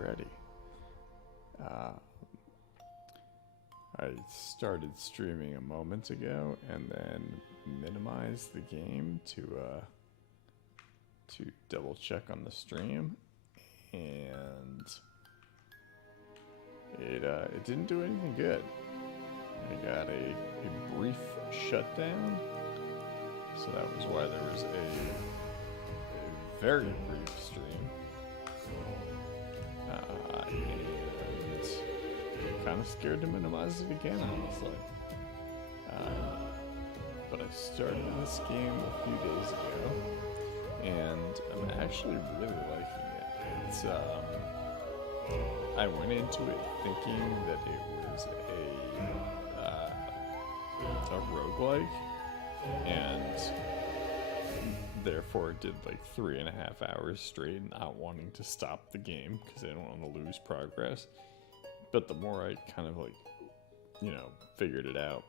already. I started streaming a moment ago and then minimized the game to double check on the stream, and it didn't do anything good. I got a brief shutdown, so that was why there was a very brief stream. And kind of scared to minimize it again, honestly. But I started this game a few days ago, and I'm actually really liking it. It's I went into it thinking that it was a roguelike, and therefore did like 3.5 hours straight, not wanting to stop the game because I don't want to lose progress. But the more I kind of figured it out,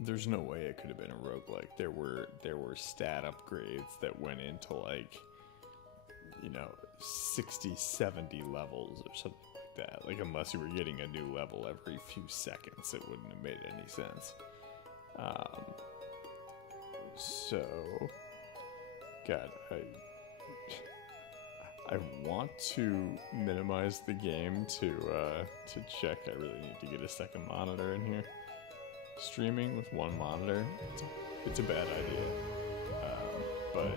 there's no way it could have been a roguelike. There were stat upgrades that went into 60, 70 levels or something like that. Like, unless you were getting a new level every few seconds, it wouldn't have made any sense. So, God, I want to minimize the game to check. I really need to get a second monitor in here. Streaming with one monitor, it's a bad idea. But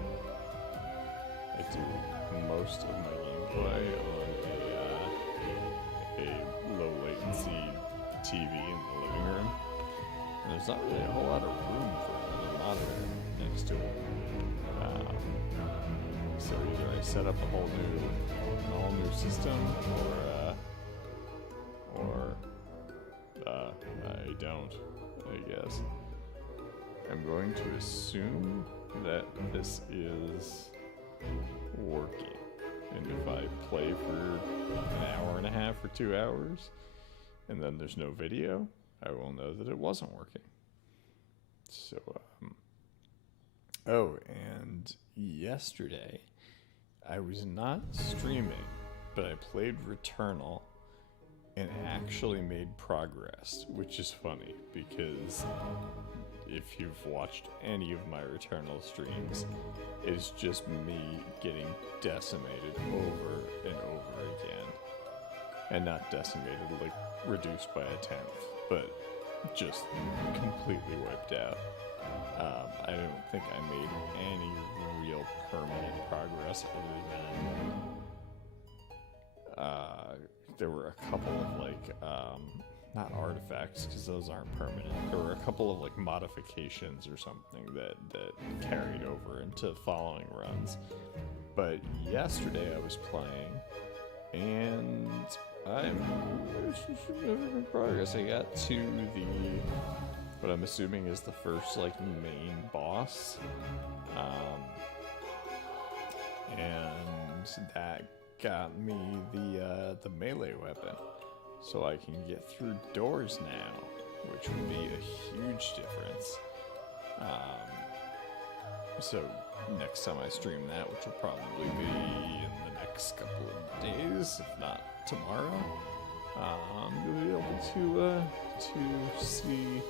I do most of my gameplay on a low latency TV in the living room, and there's not really a whole lot of room for another monitor next to it. So either I set up an all new system, or I don't, I guess. I'm going to assume that this is working, and if I play for an hour and a half or 2 hours, and then there's no video, I will know that it wasn't working. So, oh, and yesterday, I was not streaming, but I played Returnal and actually made progress, which is funny, because if you've watched any of my Returnal streams, it's just me getting decimated over and over again. And not decimated, like reduced by 1/10, but just completely wiped out. I don't think I made any real permanent progress other than there were a couple of not artifacts, because those aren't permanent. There were a couple of modifications or something that carried over into following runs. But yesterday I was playing, and I'm significant progress. I got to what I'm assuming is the first main boss, and that got me the melee weapon, so I can get through doors now, which would be a huge difference. So next time I stream that, which will probably be in the next couple of days, if not tomorrow, you'll be able to see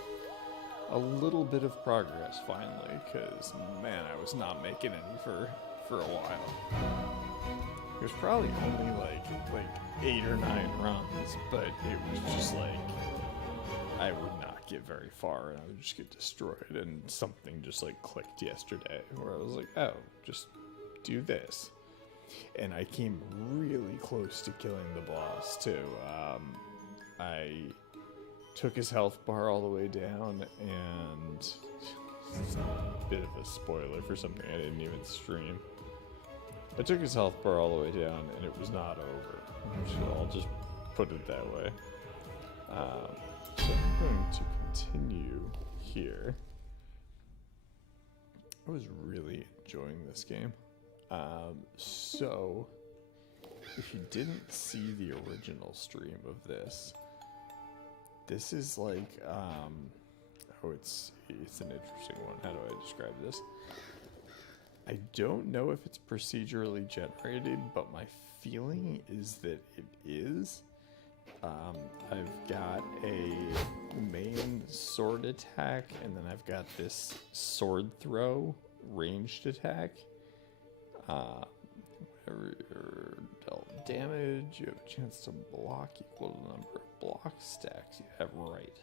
a little bit of progress finally, because man, I was not making any for a while. It was probably only like 8 or 9 runs, but it was just I would not get very far and I would just get destroyed, and something just clicked yesterday where I was like, oh, just do this. And I came really close to killing the boss too. I took his health bar all the way down, and it's a bit of a spoiler for something I didn't even stream. I took his health bar all the way down, and it was not over. I'll just put it that way. So I'm going to continue here. I was really enjoying this game. So, if you didn't see the original stream of this is oh, it's an interesting one. How do I describe this? I don't know if it's procedurally generated, but my feeling is that it is. I've got a main sword attack, and then I've got this sword throw ranged attack. Whenever you're dealt damage, you have a chance to block equal to the number of block stacks you have right.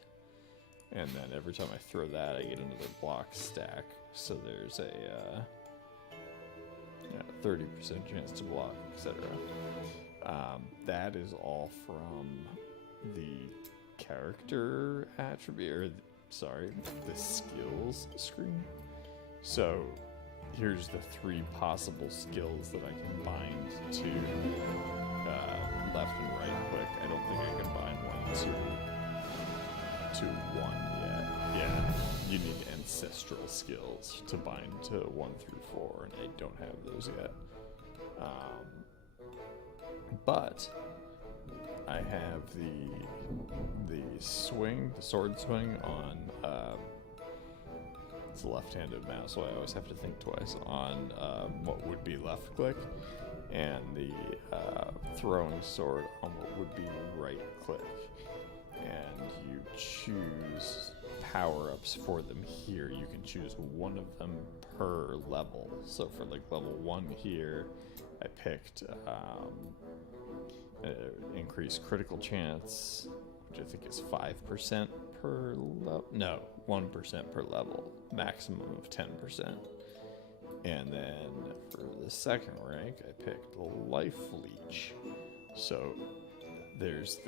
And then every time I throw that, I get another block stack. So there's a 30% chance to block, etc. That is all from the character attribute, or the skills screen. So here's the 3 possible skills that I can bind to left and right click. I don't think I can bind one to 1 yet. Yeah, you need ancestral skills to bind to 1 through 4, and I don't have those yet. But I have the sword swing on. It's a left-handed mouse, so I always have to think twice on what would be left click, and the throwing sword on what would be right click. And you choose power-ups for them here. You can choose one of them per level. So for like level 1 here, I picked increased critical chance, which I think is 5% per level. No, 1% per level, maximum of 10%. And then for the second rank, I picked Life Leech. So there's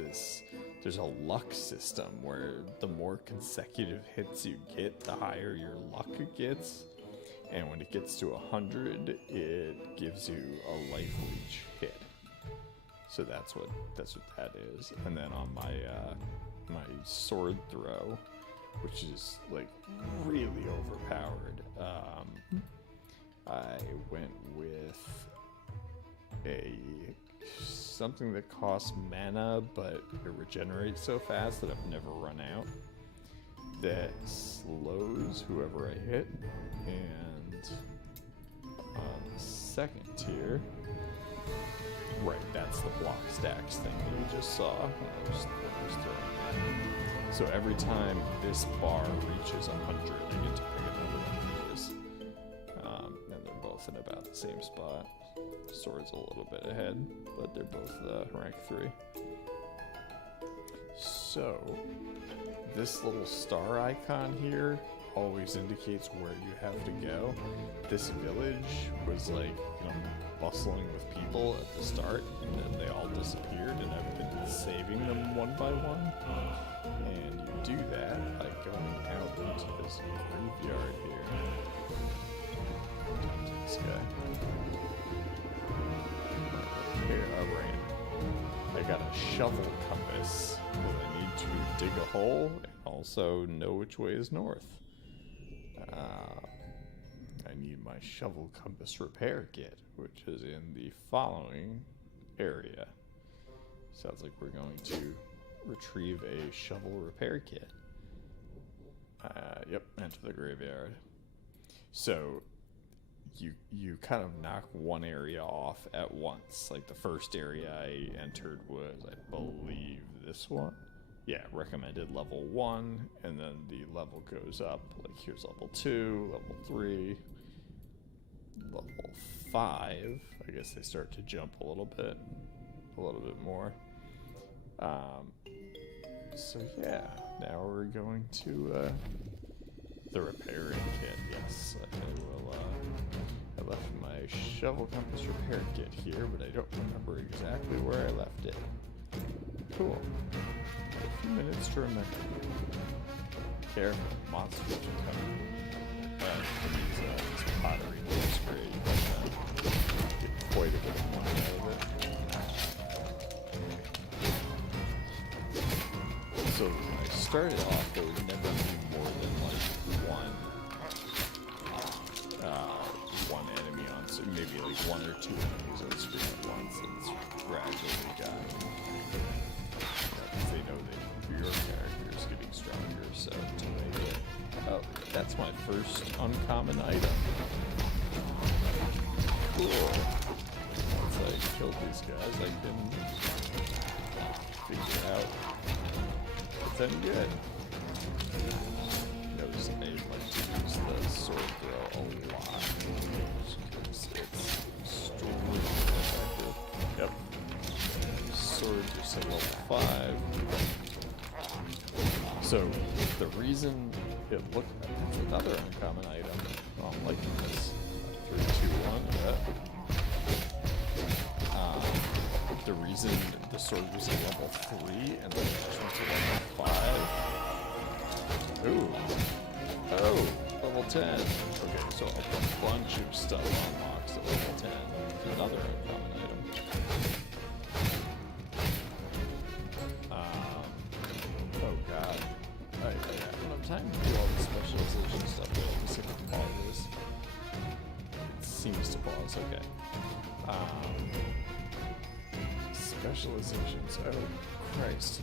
a luck system where the more consecutive hits you get, the higher your luck gets. And when it gets to 100, it gives you a Life Leech hit. So that's what that is. And then on my my sword throw, which is like really overpowered, I went with something that costs mana, but it regenerates so fast that I've never run out. That slows whoever I hit, and on the second tier, right, that's the block stacks thing that you just saw. I was throwing that. So every time this bar reaches 100, I get to pick another one of these. And they're both in about the same spot. Sword's a little bit ahead, but they're both rank 3. So this little star icon here always indicates where you have to go. This village was like, bustling with people at the start, and then they all disappeared, and I've been saving them one by one. And you do that by going out into this graveyard here. Talk to this guy. Here, I ran. I got a shovel compass, because I need to dig a hole and also know which way is north. I need my shovel compass repair kit, which is in the following area. Sounds like we're going to retrieve a shovel repair kit. Yep, enter the graveyard. So you kind of knock one area off at once. Like the first area I entered was, I believe, this one. Yeah, recommended level 1, and then the level goes up. Like here's level 2, level 3, level 5. I guess they start to jump a little bit more. So yeah, now we're going to the repairing kit. Yes, I left my shovel compass repair kit here, but I don't remember exactly where I left it. Cool. A few minutes to remember. Careful, monsters are coming. This pottery looks great. Get quite a bit of money out of it. So when I started off, there would never be more than like one enemy on, so maybe like 1 or 2 enemies on screen at once, and it's gradually gotten. Because they know that your character is getting stronger, so to make it. Oh, that's my first uncommon item. these guys, I can figure out if any good. Notice I like to use the sword throw a lot because it's extremely effective. Yep. Swords are still level 5. So the reason it looked that's another uncommon item. Oh, I'm liking this. 3, 2, 1. The reason the sword was at level 3 and then it just went to level 5. Ooh. Oh, level 10. Okay, so a bunch of stuff unlocks at level 10. Another uncommon item. Oh god. I don't have time to do all the specialization stuff. Let me see if it pauses. It seems to pause, okay. Specializations. Oh, Christ.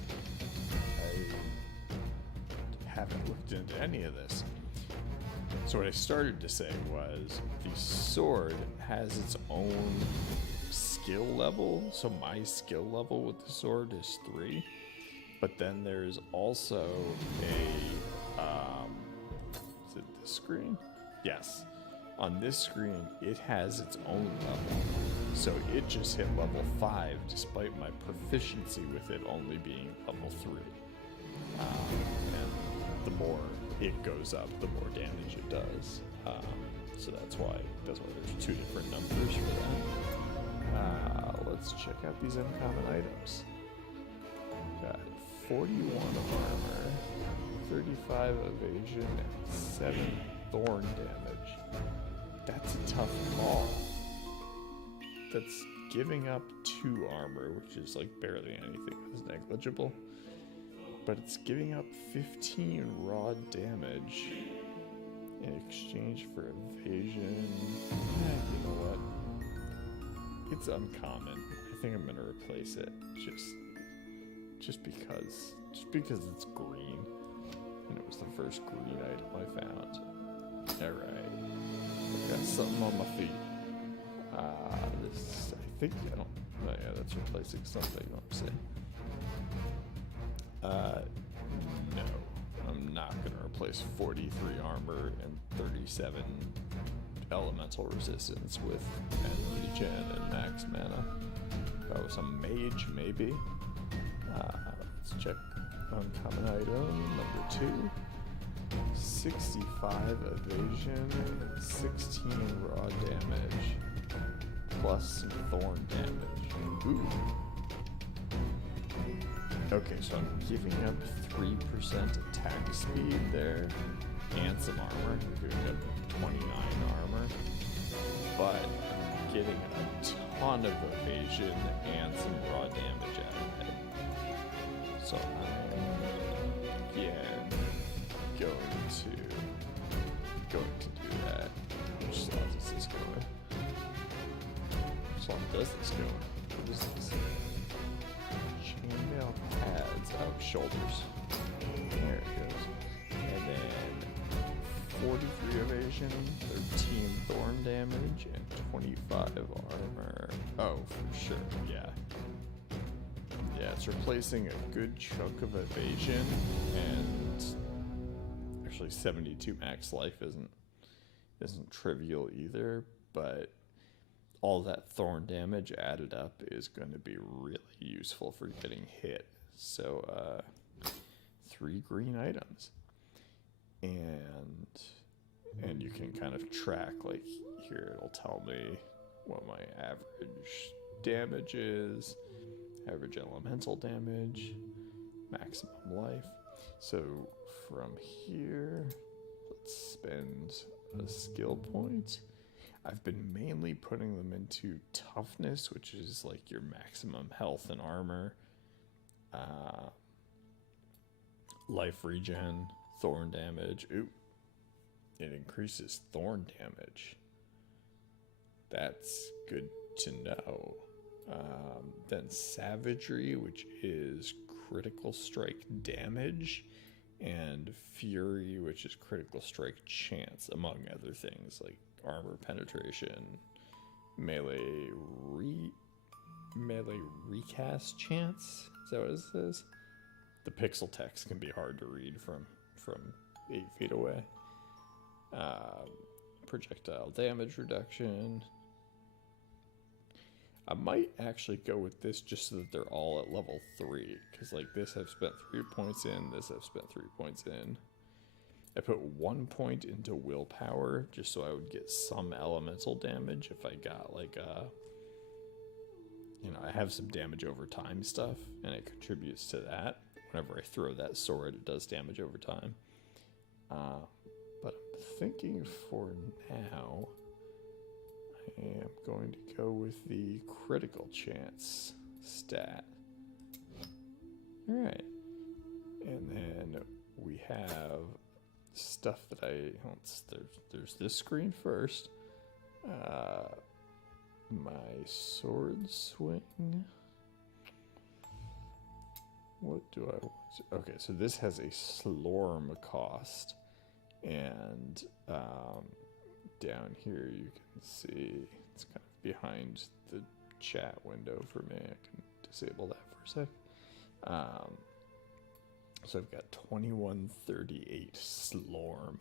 I haven't looked into any of this. So what I started to say was the sword has its own skill level. So my skill level with the sword is 3. But then there's also a, is it this screen? Yes. On this screen, it has its own level. So it just hit level 5 despite my proficiency with it only being level 3. And the more it goes up, the more damage it does. So that's why there's 2 different numbers for that. Let's check out these uncommon items. Got 41 armor, 35 evasion, and 7 thorn damage. That's a tough call. That's giving up 2 armor, which is like barely anything. It's negligible. But it's giving up 15 raw damage in exchange for evasion. You know what? It's uncommon. I think I'm gonna replace it just because it's green, and it was the first green item I found. All right, I've got something on my feet. This I think I don't. Oh yeah, that's replacing something. Let me see. No, I'm not gonna replace 43 armor and 37 elemental resistance with regen and max mana. If I was a mage, maybe. Let's check uncommon item number 2. 65 evasion, 16 raw damage, plus some thorn damage. Ooh. Okay, so I'm giving up 3% attack speed there, and some armor. I'm giving up 29 armor, but I'm getting a ton of evasion and some raw damage out of it. So I'm again going to do that. How much slots is this going? How long does this go? What is this? Chainmail pads. Oh, shoulders. There it goes. And then 43 evasion, 13 thorn damage, and 25 armor. Oh, for sure, yeah. Yeah, it's replacing a good chunk of evasion, and actually 72 max life isn't trivial either, but all that thorn damage added up is going to be really useful for getting hit. So 3 green items, and you can kind of track, like here it'll tell me what my average damage is, average elemental damage, maximum life. So from here, let's spend a skill point. I've been mainly putting them into toughness, which is like your maximum health and armor, life regen, thorn damage. Ooh, it increases thorn damage. That's good to know. Then savagery, which is critical strike damage, and fury, which is critical strike chance, among other things like armor penetration, melee melee recast chance. Is that what it says? The pixel text can be hard to read from 8 feet away. Projectile damage reduction. I might actually go with this just so that they're all at level 3. Because like this I've spent 3 points in, this I've spent 3 points in. I put 1 point into willpower just so I would get some elemental damage if I got like you know, I have some damage over time stuff and it contributes to that. Whenever I throw that sword, it does damage over time. But I'm thinking for now, I am going to go with the critical chance stat. Alright. And then we have stuff that there's this screen first. My sword swing. What do I want to... Okay, so this has a Slorm cost. And down here you can see, it's kind of behind the chat window for me. I can disable that for a sec. So I've got 2138 Slorm.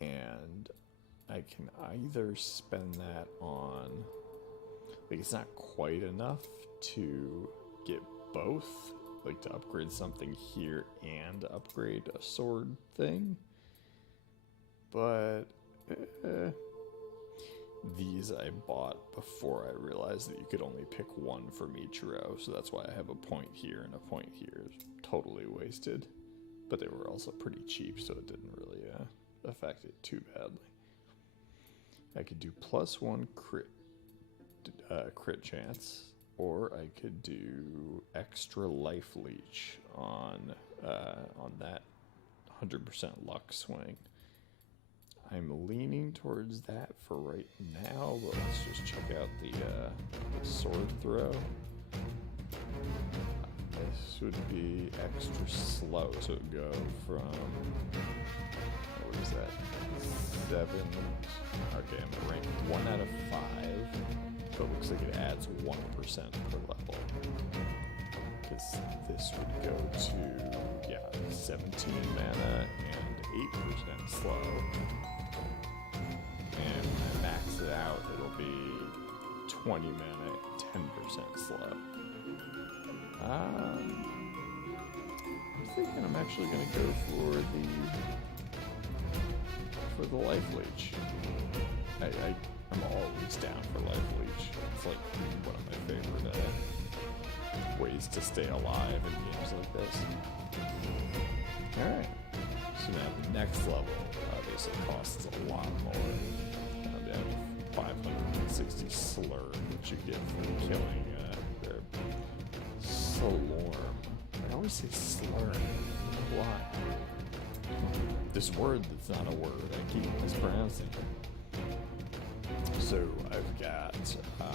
And I can either spend that on... Like, it's not quite enough to get both. Like, to upgrade something here and upgrade a sword thing. But these I bought before I realized that you could only pick one from each row, so that's why I have a point here and a point here. Totally wasted, but they were also pretty cheap, so it didn't really affect it too badly. I could do +1 crit chance, or I could do extra life leech on that 100% luck swing. I'm leaning towards that for right now, but let's just check out the sword throw. This would be extra slow, so it would go from, what is that, 7, okay, I'm ranked 1 out of 5, but it looks like it adds 1% per level. Because this would go to, yeah, 17 mana and 8% slow. And when I max it out, it'll be 20 mana, 10% slow. I'm thinking I'm actually going to go for the life leech. I'm always down for life leech. It's like one of my favorite ways to stay alive in games like this. Alright. So now the next level obviously costs a lot more. We have 560 slur, which you get from killing their Slorm. I always say slur. Why? This word that's not a word, I keep mispronouncing it. So I've got a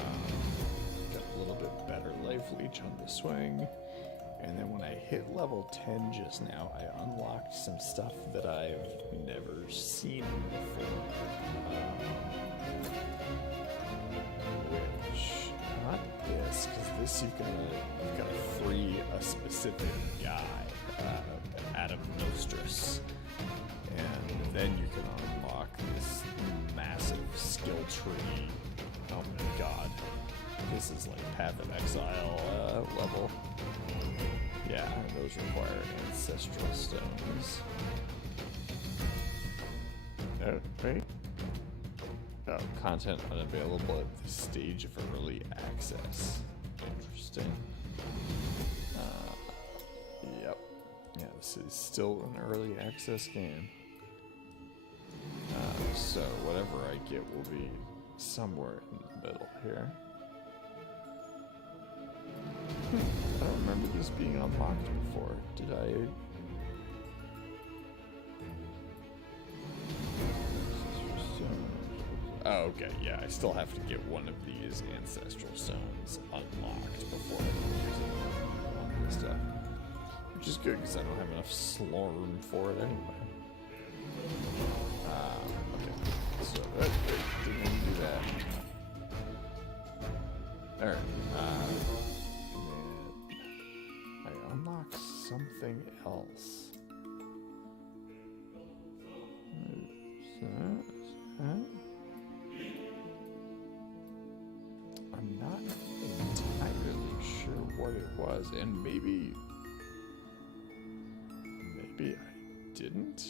little bit better life leech on the swing. And then when I hit level 10 just now, I unlocked some stuff that I've never seen before. Which, not this, because this you've got to free a specific guy, Adam Nostris. And then you can unlock this massive skill tree. Oh my god. This is like Path of Exile level. Yeah, those require ancestral stones. Oh, wait. Oh, content unavailable at this stage of early access. Interesting. Yep. Yeah, this is still an early access game. So whatever I get will be somewhere in the middle here. I don't remember this being unlocked before. Did I? Oh, okay, yeah, I still have to get one of these ancestral stones unlocked before I can use it on this stuff. Which is good, because I don't have enough Slorm for it anyway. Okay, so didn't even do that. Alright, something else. I'm not entirely sure what it was, and maybe I didn't.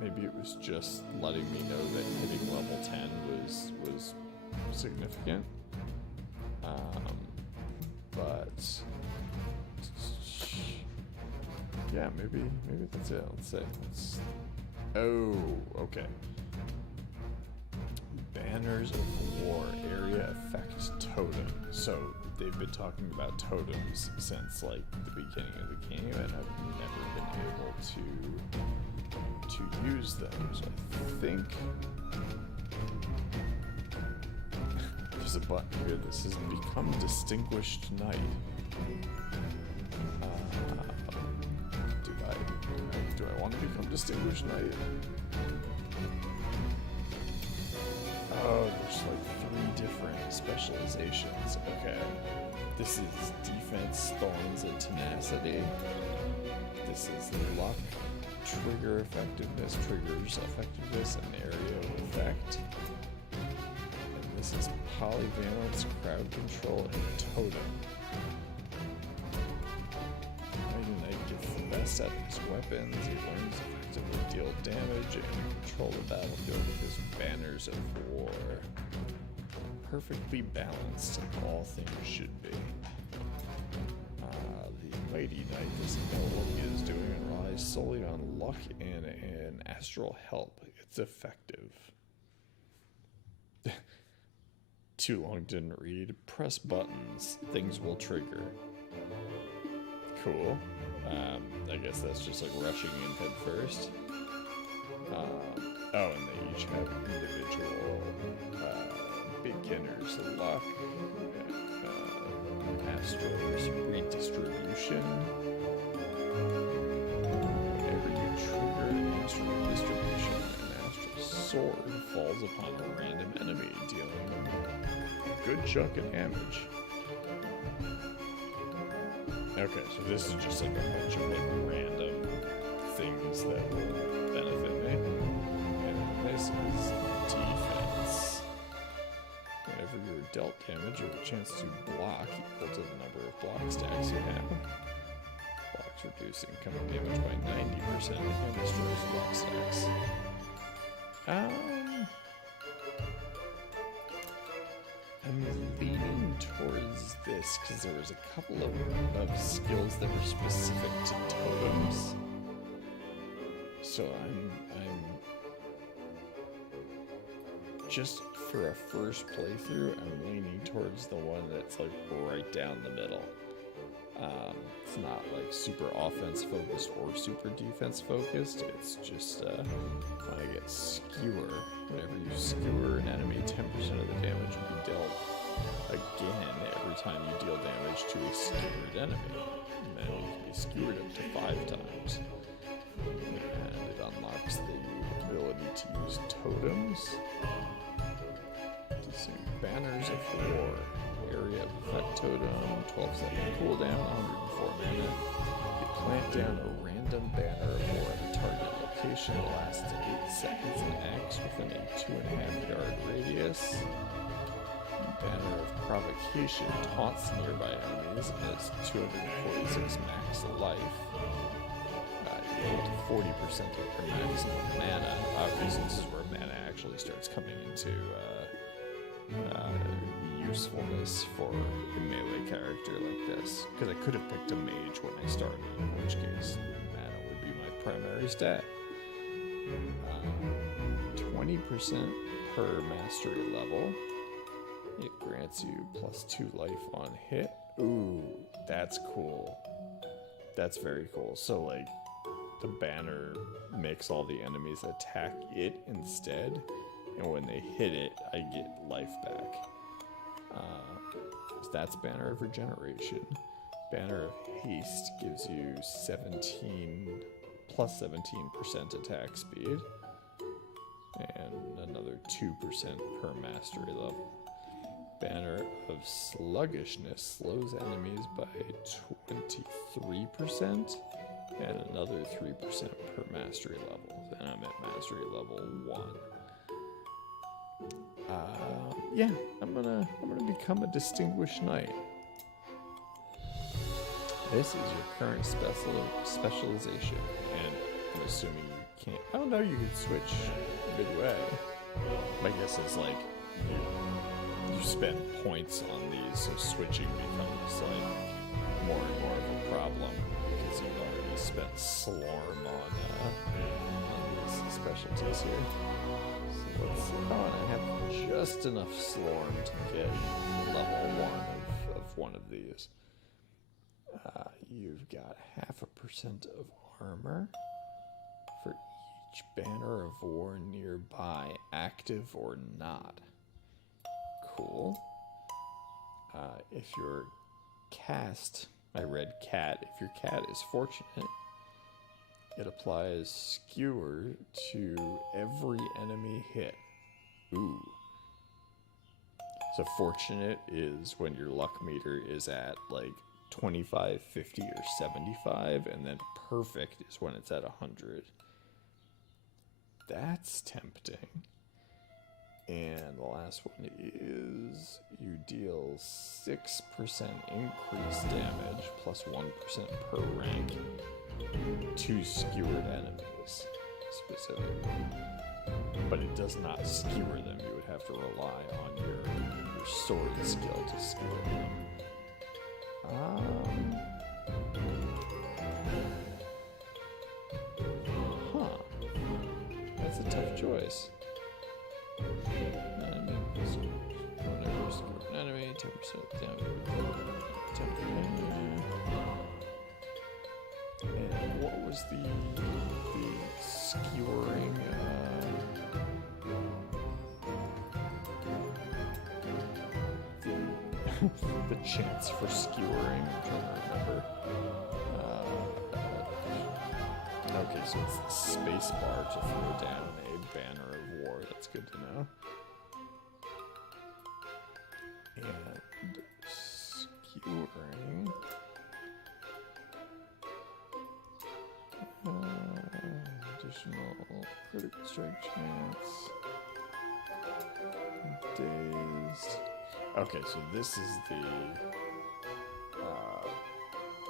Maybe it was just letting me know that hitting level 10 was significant. But yeah, maybe that's it. Let's say. Oh, okay. Banners of War area effect totem. So they've been talking about totems since like the beginning of the game, and I've never been able to use them. So I think there's a button here that says Become Distinguished Knight. Do I want to become Distinguished Knight? Oh, there's like 3 different specializations. Okay. This is Defense, Thorns, and Tenacity. This is Luck, Trigger Effectiveness, Triggers Effectiveness, and Area of Effect. And this is Polyvalence, Crowd Control, and Totem. Knight gets the best out of his weapons. He learns effectively deal damage and control the battlefield with his banners of war. Perfectly balanced, like all things should be. The Mighty Knight doesn't know what he is doing and relies solely on luck and astral help. It's effective. Too long didn't read. Press buttons. Things will trigger. Cool. I guess that's just like rushing in head first. Oh, and they each have individual beginners luck, astral's redistribution. Whenever you trigger an astral redistribution, an astral sword falls upon a random enemy, dealing a good chunk of damage. Okay, so this is just like a bunch of like random things that will benefit me. And this is defense. Whenever you're dealt damage, you have a chance to block equal to the number of block stacks you have. Blocks reduce incoming damage by 90% and destroys block stacks. I'm leaning towards this because there was a couple of skills that were specific to totems. So I'm just for a first playthrough, I'm leaning towards the one that's like right down the middle. It's not like super offense focused or super defense focused. It's just when I get skewer, whenever you skewer an enemy, 10% of the damage will be dealt again every time you deal damage to a skewered enemy. And then you can be skewered up to 5 times. And it unlocks the ability to use totems. Banners of War. Area of Effect Totem, 12-second cooldown, 104 mana. You plant down a random banner of war at a target location that lasts 8 seconds and acts within a 2.5-yard radius. Banner of Provocation taunts nearby enemies and has 246 max life. Equal to 40% of their maximum mana. Obviously, this is where mana actually starts coming into usefulness for a melee character like this, because I could have picked a mage when I started, in which case mana would be my primary stat. 20% per mastery level. It grants you +2 life on hit. Ooh, that's cool. That's very cool. So like the banner makes all the enemies attack it instead, and when they hit it, I get life back. That's Banner of Regeneration. Banner of Haste gives you +17% attack speed, and another 2% per mastery level. Banner of Sluggishness slows enemies by 23% and another 3% per mastery level. And I'm at mastery level 1. Yeah, I'm gonna become a distinguished knight. This is your current specialization, and I'm assuming you can't. Oh no, you can switch midway. My guess is like you spend points on these, so switching becomes like more and more of a problem because you've already spent Slorm on these specialties here. So let's see. Oh, and I have just enough Slorm to get level 1 of one of these. You've got 0.5% of armor for each banner of war nearby, active or not. Cool. If your cast, I read cat, if your cat is fortunate, it applies skewer to every enemy hit. Ooh. So fortunate is when your luck meter is at like 25, 50, or 75, and then perfect is when it's at 100. That's tempting. And the last one is you deal 6% increased damage plus 1% per rank to skewered enemies specifically. But it does not skewer them. You would have to rely on your sword skill to skewer them. Huh. That's a tough choice. Enemy, whenever skewer an enemy, 10% damage. And what was the skewering? The chance for skewering. I'm trying to remember. Okay, so it's the space bar to throw down a banner of war. That's good to know. And skewering. Additional critical strike chance. Dazed. Okay, so this is the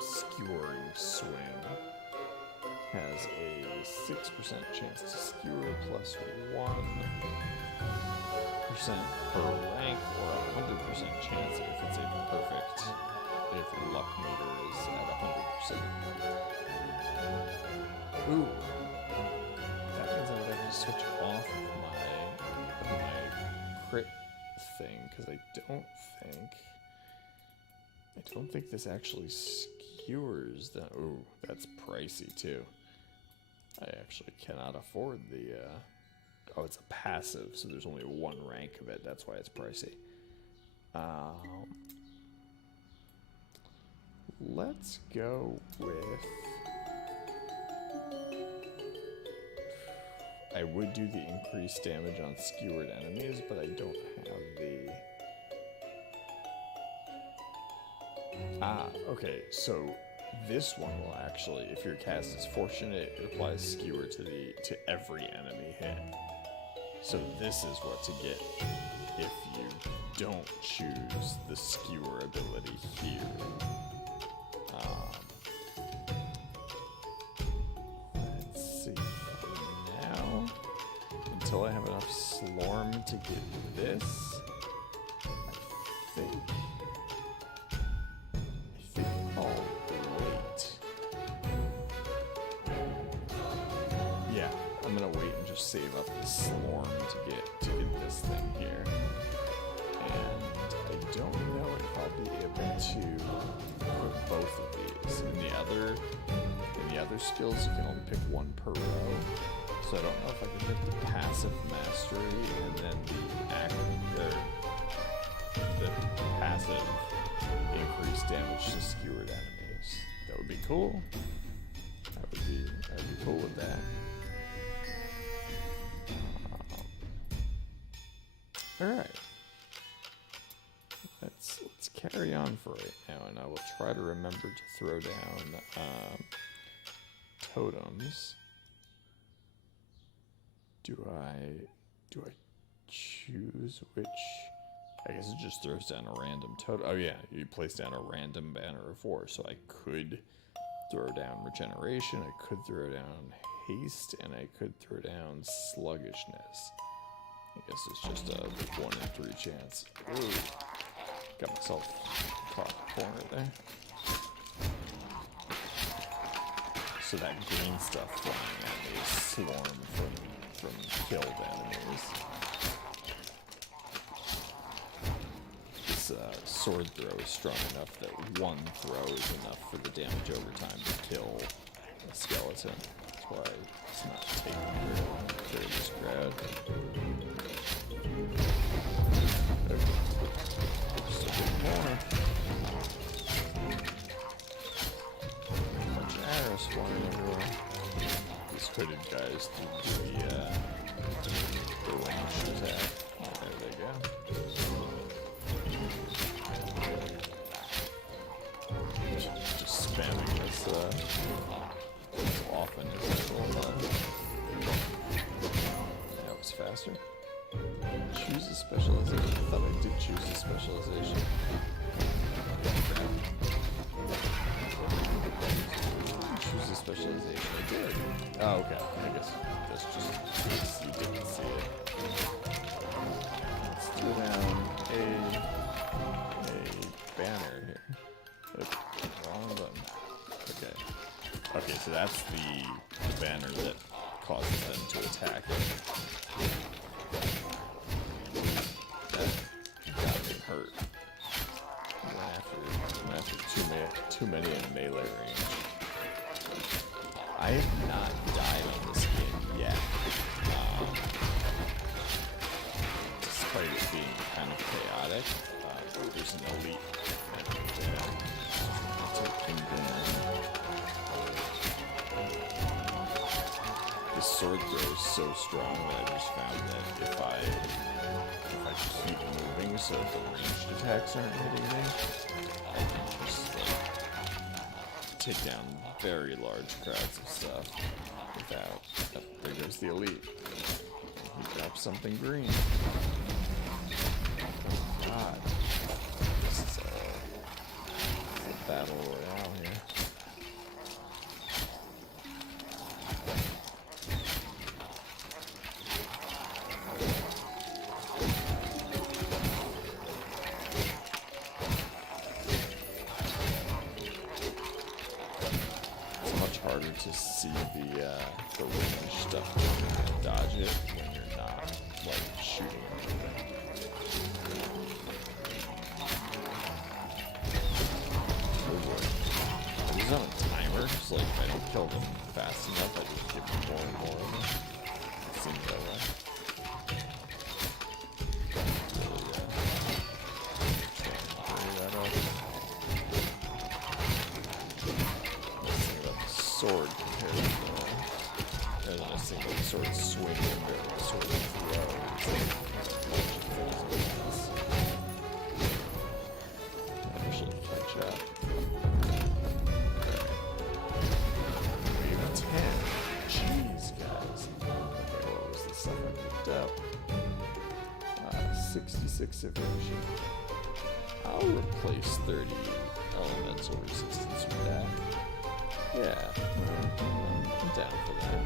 skewering swing. Has a 6% chance to skewer plus 1% per rank, or 100% chance if it's a perfect, if your luck meter is at 100%. Ooh. That means I would have to switch off of my crit thing, because I don't think this actually skewers the. Ooh, that's pricey too. I actually cannot afford the. Oh, it's a passive, so there's only 1 rank of it. That's why it's pricey. Let's go with. I would do the increased damage on skewered enemies, but I don't have the. Okay, so this one will actually, if your cast is fortunate, it applies skewer to every enemy hit. So this is what to get if you don't choose the skewer ability here. Let's see. For now, until I have enough Slorm to get this, I think I'll wait. Yeah, I'm gonna wait and just save up the Slorm to get this thing here. And I don't know if I'll be able to put both of these. In the other skills, you can only pick 1 per row. So I don't know if I can hit the passive mastery and then the passive increased damage to skewered enemies. That would be cool. I'd be cool with that. Alright. carry on for right now, and I will try to remember to throw down totems. Do I choose which? I guess it just throws down a random totem. Oh yeah, you place down a random banner of 4, so I could throw down regeneration, I could throw down haste, and I could throw down sluggishness. I guess it's just a 1 in 3 chance. Ooh, got myself caught in the corner there. So that green stuff flying at me is Slorm from killed enemies. This sword throw is strong enough that 1 throw is enough for the damage over time to kill a skeleton. That's why it's not taking very long to clear this crowd. Okay. Just a bit more. Bunch of arrows flying everywhere. These hooded guys do the ranged attack. Oh, there they go. Just spamming this as often as I will. That was faster. Choose a specialization. I thought I did choose a specialization. Choose a specialization. I did. Oh, okay. I guess that's just because you didn't see it. Let's throw down a banner here. Wrong button. Okay. Okay, so that's the banner that causes them to attack it. That got me hurt. I'm after too many in melee range. I have not died on this game yet. Despite it being kind of chaotic. There's an elite. This sword throw is so strong that I just found that if I keep moving so that the ranged attacks aren't hitting me, I can just take down very large crowds of stuff without. There goes the elite. He dropped something green. God. This is a battle royale here. It's much harder to see the range stuff and dodge it when you're not like shooting everything. He's on a timer, so like if I don't kill them fast enough, I just give them more and more of them. It seems that way. Really, hurry that up. Let's think about the sword compared to rather than a single sword swing or a sword throw. Actually catch up. Jeez, guys. Okay, what was the stuff I picked up? 66 evasion. I'll replace 30 elemental resistance with that. Yeah, I'm down for that.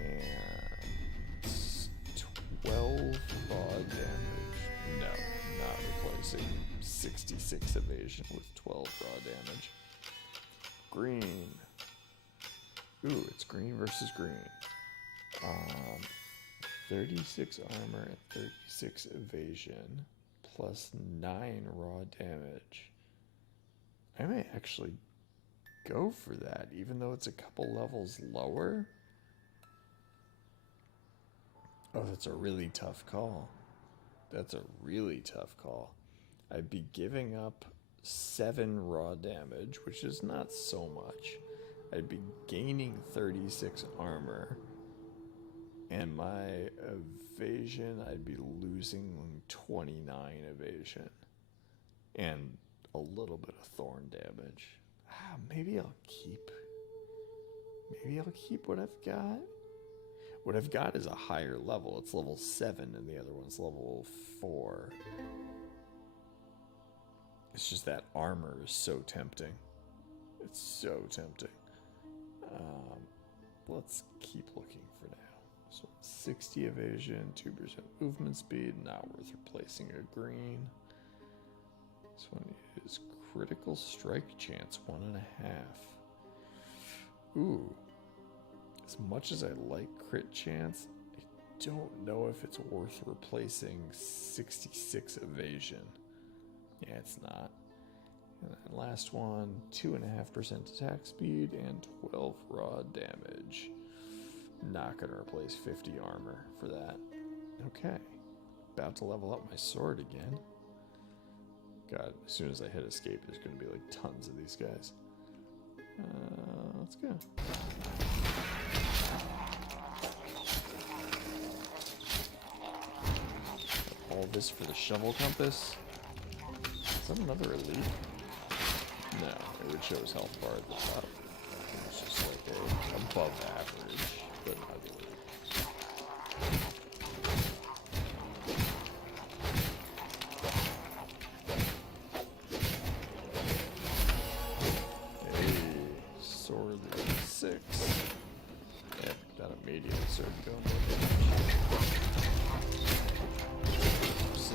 And 12 raw damage. No, not replacing 66 evasion with 12 raw damage. Green. Ooh, it's green versus green. 36 armor and 36 evasion, plus 9 raw damage. I may actually go for that, even though it's a couple levels lower. Oh, that's a really tough call. That's a really tough call. I'd be giving up 7 raw damage, which is not so much. I'd be gaining 36 armor, and my evasion, I'd be losing 29 evasion. And a little bit of thorn damage. Maybe I'll keep what I've got. What I've got is a higher level. It's level 7 and the other one's level 4. It's just that armor is so tempting. It's so tempting. Let's keep looking for now. So 60 evasion, 2% movement speed, not worth replacing a green. This one is critical strike chance, 1.5. Ooh. As much as I like crit chance, I don't know if it's worth replacing 66 evasion. Yeah, it's not. And then last one, 2.5% attack speed and 12 raw damage. Not gonna replace 50 armor for that. Okay. About to level up my sword again. God, as soon as I hit escape, there's gonna be like tons of these guys. Let's go. All this for the shovel compass. Is that another elite? No, it would show his health bar at the top. It's just like a above average, but not elite. Hey, sword 6. Yeah, got a medium sword going.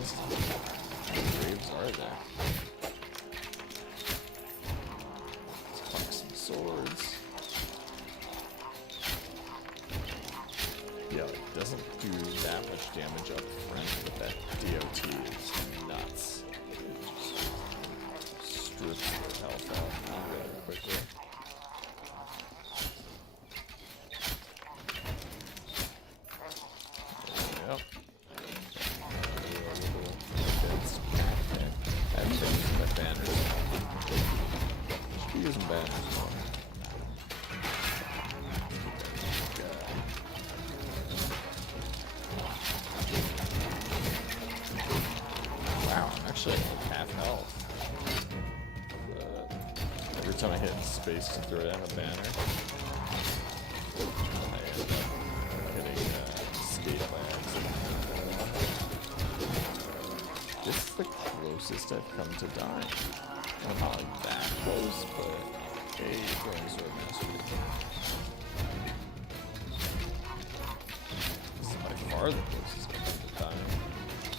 How many graves are there? Let's fuck some swords. Yeah, it doesn't do that much damage up front, but that DOT is nuts. It just strips their health out really quickly. Yep. Using banners more. Wow, I'm actually at like half health. Every time I hit space to throw down a banner, I end up hitting escape by accident. This is the closest I've come to dying. Well, not like that close, but hey, throwing sword mastery. This is by far the closest I've come to dying.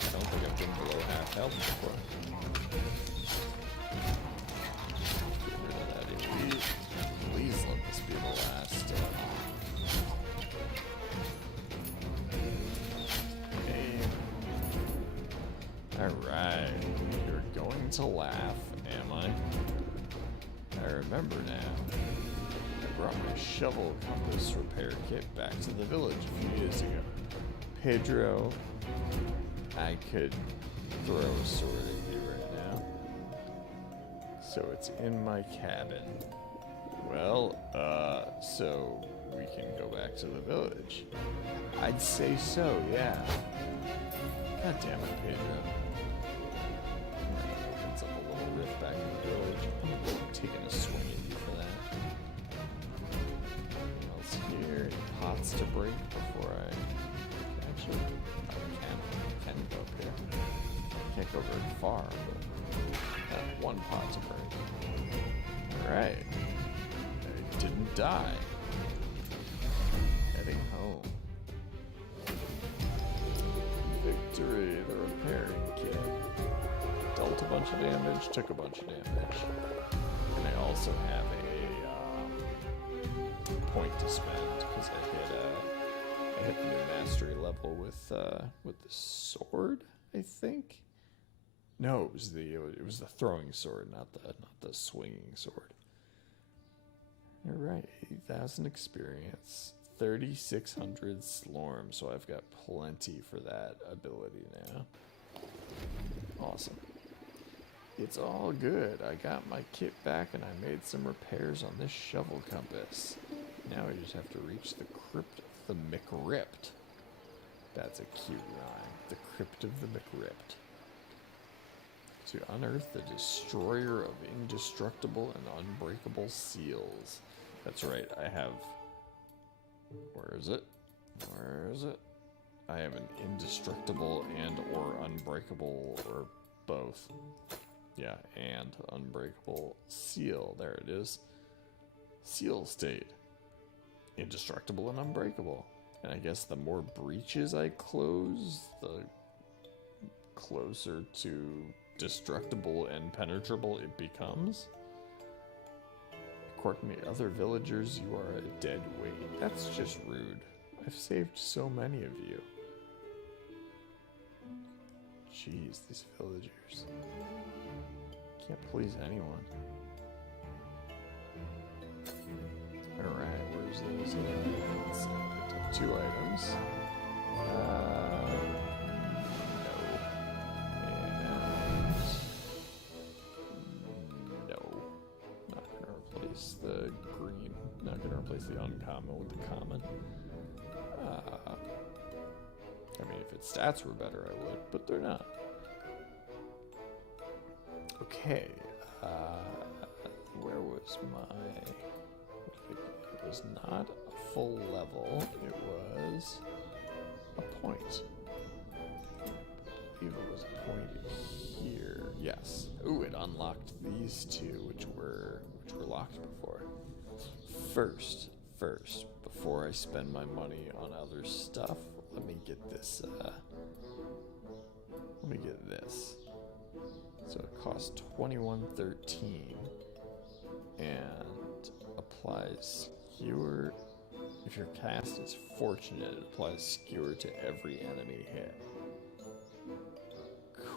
I don't think I've been below half health before. Get rid of that elite. Please let this be the last. Game. Alright, you're going to laugh. Am I? I remember now. I brought my shovel compass repair kit back to the village a few years ago. Pedro, I could throw a sword at you right now. So it's in my cabin. Well, so we can go back to the village. I'd say so, yeah. God damn it, Pedro. Opens up a little rift back in the village. I'm taking a swing at you for that. Anything else here? Any pots to break before I... Actually, I can go up here. Can't go very far, but got one pot to break. Alright. I didn't die. Heading home. Victory, the repairing kit. Dealt a bunch of damage, took a bunch of damage. And I also have a point to spend because I hit the new mastery level with the sword, I think. No, it was the throwing sword, not the swinging sword. All right, 8,000 experience, 3,600 Slorm, so I've got plenty for that ability now. Awesome. It's all good. I got my kit back and I made some repairs on this shovel compass. Now I just have to reach the crypt of the McRipped. That's a cute rhyme. The crypt of the McRipped. To unearth the destroyer of indestructible and unbreakable seals. That's right, I have... Where is it? Where is it? I have an indestructible and or unbreakable, or both. Yeah, and unbreakable seal. There it is. Seal state. Indestructible and unbreakable. And I guess the more breaches I close, the closer to destructible and penetrable it becomes. According to other villagers, you are a dead weight. That's just rude. I've saved so many of you. Jeez, these villagers. Can't please anyone. Alright, where's those? Let's see. I took 2 items. No. Not gonna replace the green. Not gonna replace the uncommon with the common. I mean, if its stats were better, I would, but they're not. Okay. Where was my... It was not a full level. It was a point. I believe it was a point here. Yes. Ooh, it unlocked these 2, which were locked before. First, before I spend my money on other stuff, let me get this. Let me get this. So it costs 2113 and applies skewer. If your cast is fortunate, it applies skewer to every enemy hit.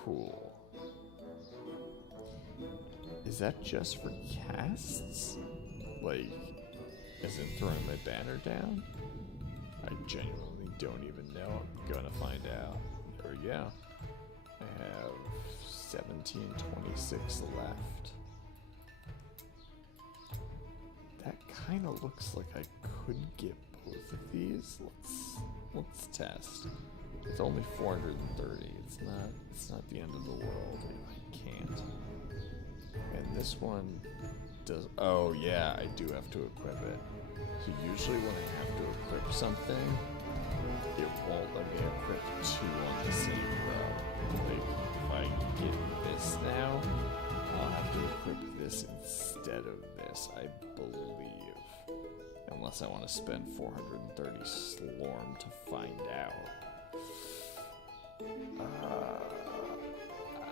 Cool. Is that just for casts? Like, as in throwing my banner down? I genuinely don't even know. I'm gonna find out. There we go. I have 1726 left. That kind of looks like I could get both of these. Let's test. It's only 430. It's not the end of the world if I can't. And this one does. Oh yeah, I do have to equip it. So usually when I have to equip something, it won't let me equip 2 on the same row. Like, if I get this now, I'll have to equip this instead of this, I believe. Unless I want to spend 430 Slorm to find out.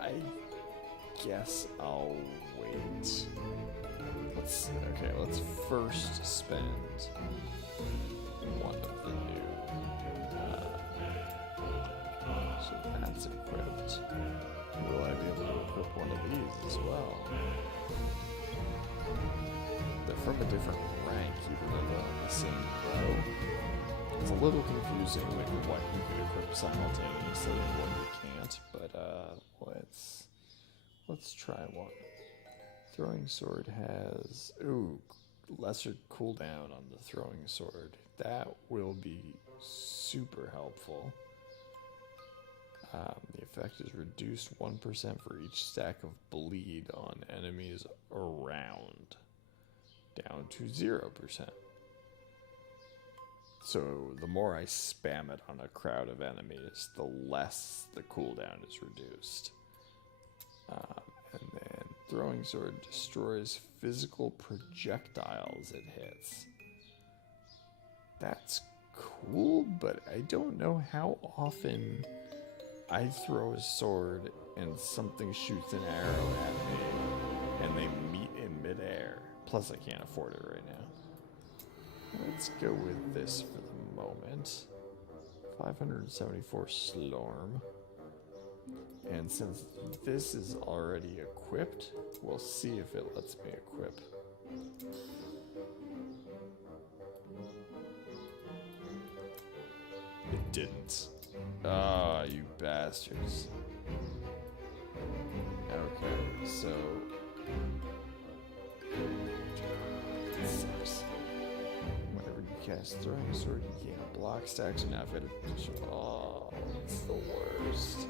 I guess I'll wait. Let's first spend one of the new. So that's equipped. Will I be able to equip one of these as well? They're from a different rank, even though they're on the same row. It's a little confusing, like what you can equip simultaneously and what you can't, but let's try one. Throwing sword has lesser cooldown on the throwing sword. That will be super helpful. The effect is reduced 1% for each stack of bleed on enemies around, down to 0%. So the more I spam it on a crowd of enemies, the less the cooldown is reduced. And then throwing sword destroys physical projectiles it hits. That's cool, but I don't know how often I throw a sword and something shoots an arrow at me and they meet in midair. Plus I can't afford it right now. Let's go with this for the moment. 574 Slorm. And since this is already equipped, we'll see if it lets me equip. It didn't. Ah, you bastards. Okay, so... It sucks. Whenever you cast throwing sword, you gain a block stacks and outfit. Oh, it's the worst.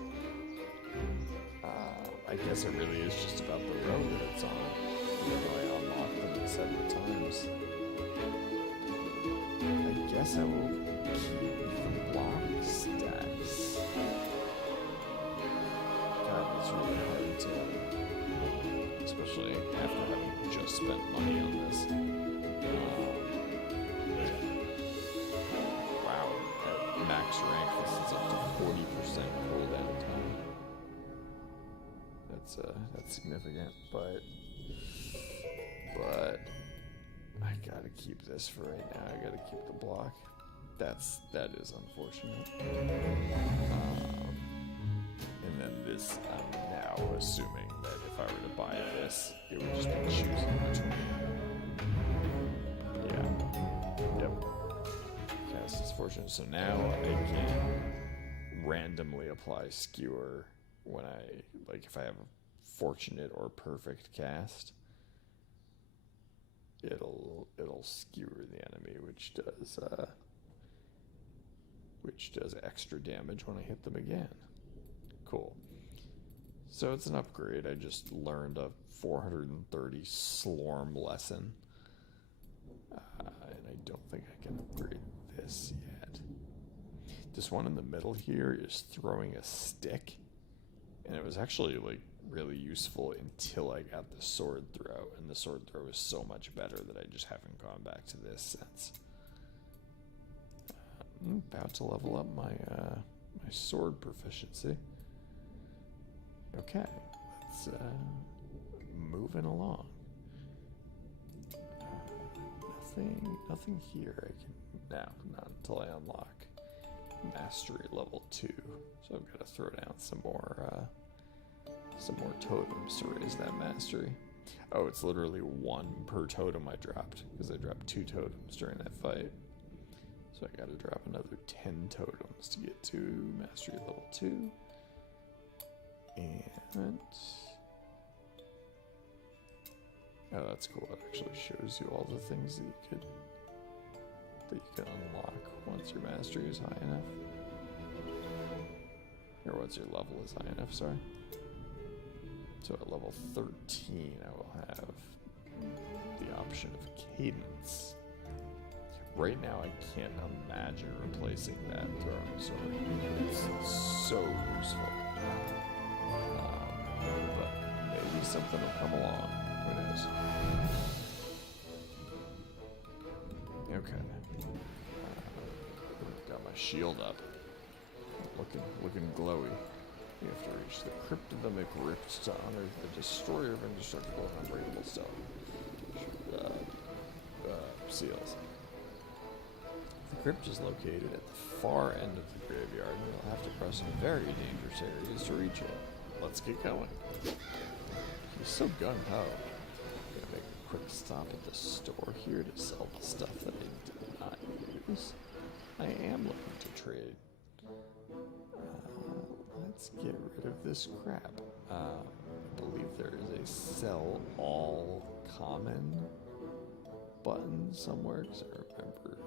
I guess it really is just about the road that it's on. Even though I unlocked them at several times. I guess I will keep the block stacks. God, it's really hard to, especially after having just spent money on this. Wow, at max rank, this is up to 40% cooldown time. That's significant, but I gotta keep this for right now. I gotta keep the block. That is unfortunate. And then this, I'm now assuming that if I were to buy this, it would just be choosing between. Yeah. Yep. Cast is fortunate. So now I can randomly apply skewer when if I have a fortunate or perfect cast. It'll skewer the enemy, which does extra damage when I hit them again. Cool. So it's an upgrade. I just learned a 430 Slorm lesson, and I don't think I can upgrade this yet. This one in the middle here is throwing a stick, and it was actually like really useful until I got the sword throw, and the sword throw is so much better that I just haven't gone back to this since. I'm about to level up my my sword proficiency. Okay, let's moving along. Nothing here. I can now, not until I unlock mastery level 2. So I've got to throw down some more totems to raise that mastery. Oh, it's literally 1 per totem I dropped, because I dropped 2 totems during that fight. So I gotta drop another 10 totems to get to mastery level 2. And oh, that's cool. It actually shows you all the things that you can unlock once your mastery is high enough. Or once your level is high enough, sorry. So at level 13, I will have the option of cadence. Right now, I can't imagine replacing that throwing sword. It's so useful. But maybe something will come along. Who knows? Okay. Got my shield up. Looking glowy. We have to reach the Crypt of the McRipped to honor the destroyer of indestructible and unbreakable stone. Seals. The crypt is located at the far end of the graveyard, and you'll have to cross some very dangerous areas to reach it. Let's get going. He's so gung-ho. Gonna make a quick stop at the store here to sell the stuff that I did not use. I am looking to trade. Let's get rid of this crap. I believe there is a sell all common button somewhere, because I remember.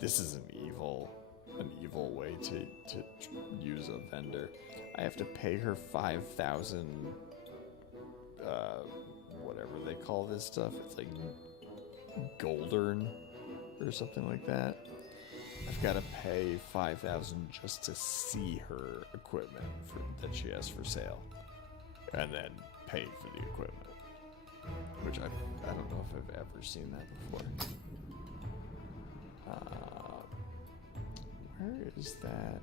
This is an evil way to use a vendor. I have to pay her 5,000, whatever they call this stuff. It's like Goldern or something like that. I've got to pay 5,000 just to see her equipment that she has for sale, and then pay for the equipment. Which I don't know if I've ever seen that before. Where is that?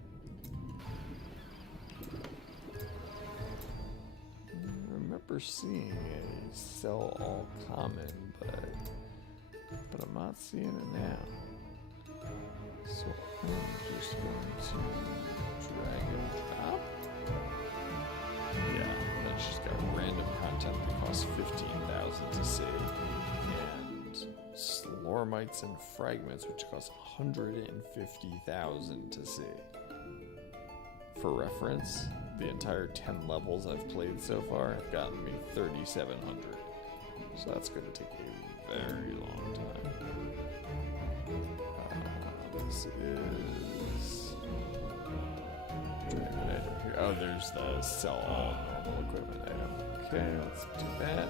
I remember seeing a sell all common, but I'm not seeing it now. So I'm just going to drag and drop. Yeah, that's just got random content that costs 15,000 to see, and Slormites and Fragments, which cost 150,000 to see. For reference, the entire 10 levels I've played so far have gotten me 3,700. So that's going to take a very long time. This is Stranded item here. Oh, there's the sell all normal equipment item. Okay, let's do that.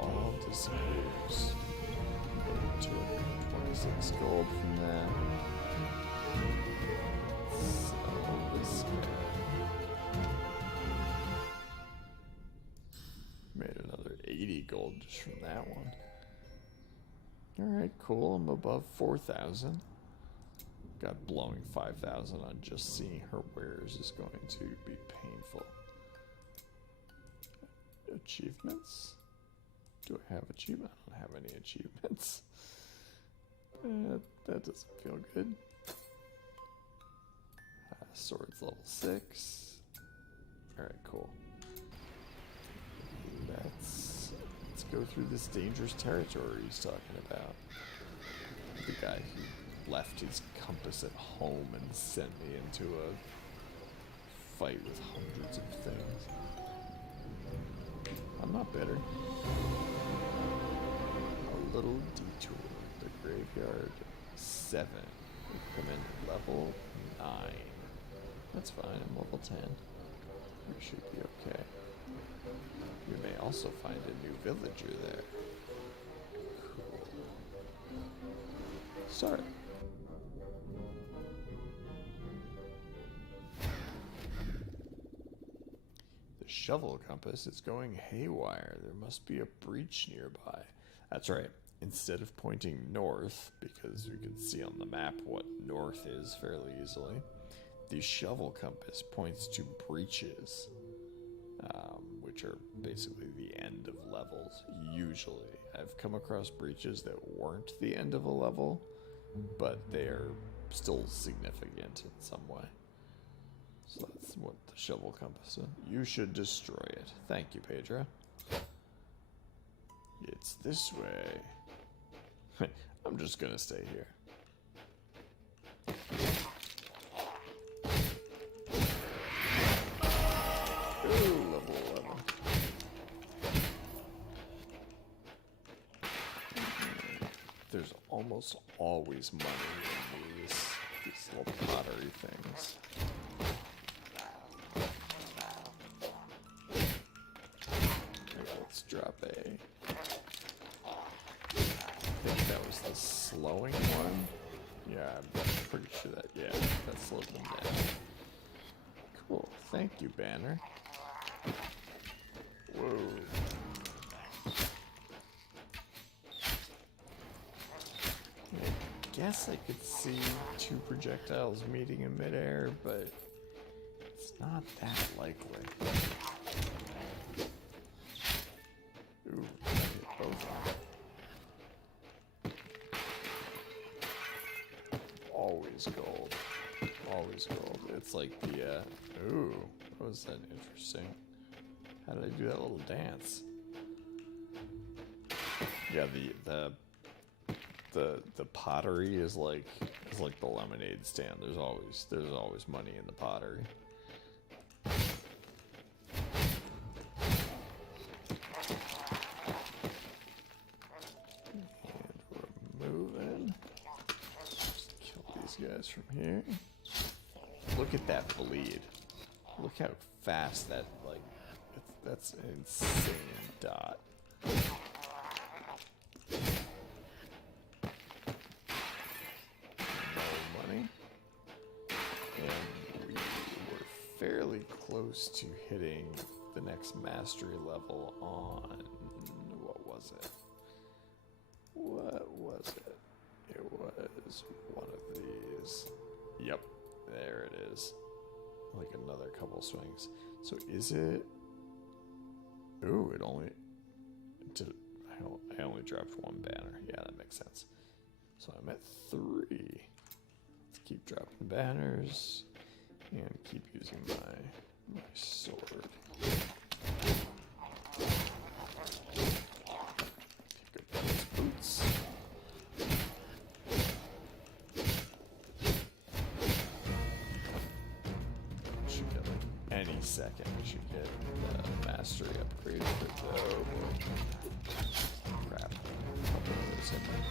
All disappears. 226 gold from that. Sell this guy. Made another 80 gold just from that one. Alright, cool. I'm above 4,000. God, blowing 5,000 on just seeing her wares is going to be painful. Achievements? Do I have achievement? I don't have any achievements. That doesn't feel good. Swords level 6. Alright, cool. Let's go through this dangerous territory he's talking about. The guy who left his compass at home and sent me into a fight with hundreds of things. I'm not bitter. A little detour. The graveyard 7. Equipment level 9. That's fine, I'm level 10. We should be okay. You may also find a new villager there. Cool. Start. The shovel compass is going haywire. There must be a breach nearby. That's right. Instead of pointing north, because you can see on the map what north is fairly easily, the shovel compass points to breaches, which are basically the end of levels. Usually, I've come across breaches that weren't the end of a level, but they're still significant in some way. So that's what the shovel compass is. You should destroy it. Thank you, Pedro. It's this way. I'm just gonna stay here. Ooh, level 11. There's almost always money in these little pottery things. Let's drop a... I think that was the slowing one. Yeah, I'm pretty sure that, yeah, that slowed them down. Cool, thank you, Banner. Whoa. I guess I could see two projectiles meeting in midair, but it's not that likely. Ooh, I hit both of them. Always gold. Always gold. It's like the, ooh, what was that interesting? How did I do that little dance? Yeah, the pottery is like the lemonade stand. There's always money in the pottery. And we're moving. Just kill these guys from here. Look at that bleed. Look how fast that, like, that's an insane dot. No money. And we were fairly close to hitting the next mastery level on... what was it? What was it? It was one of these. Yep, there it is. Like another couple swings. So is it... Ooh, it only... I only dropped one banner. Yeah, that makes sense. So I'm at 3. Let's keep dropping banners. And keep using my sword. Pick up those boots. Should get like any second. We should get the mastery upgrade for the crap. Couple of those in there.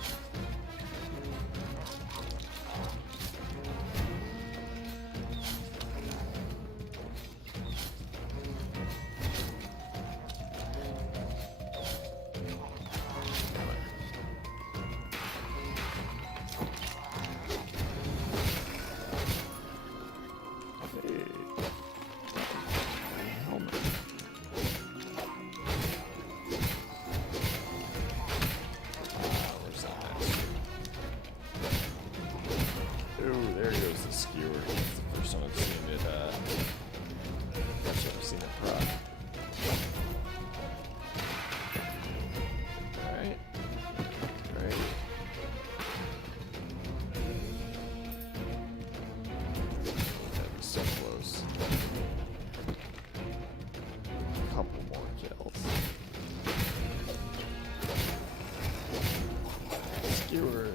skewer.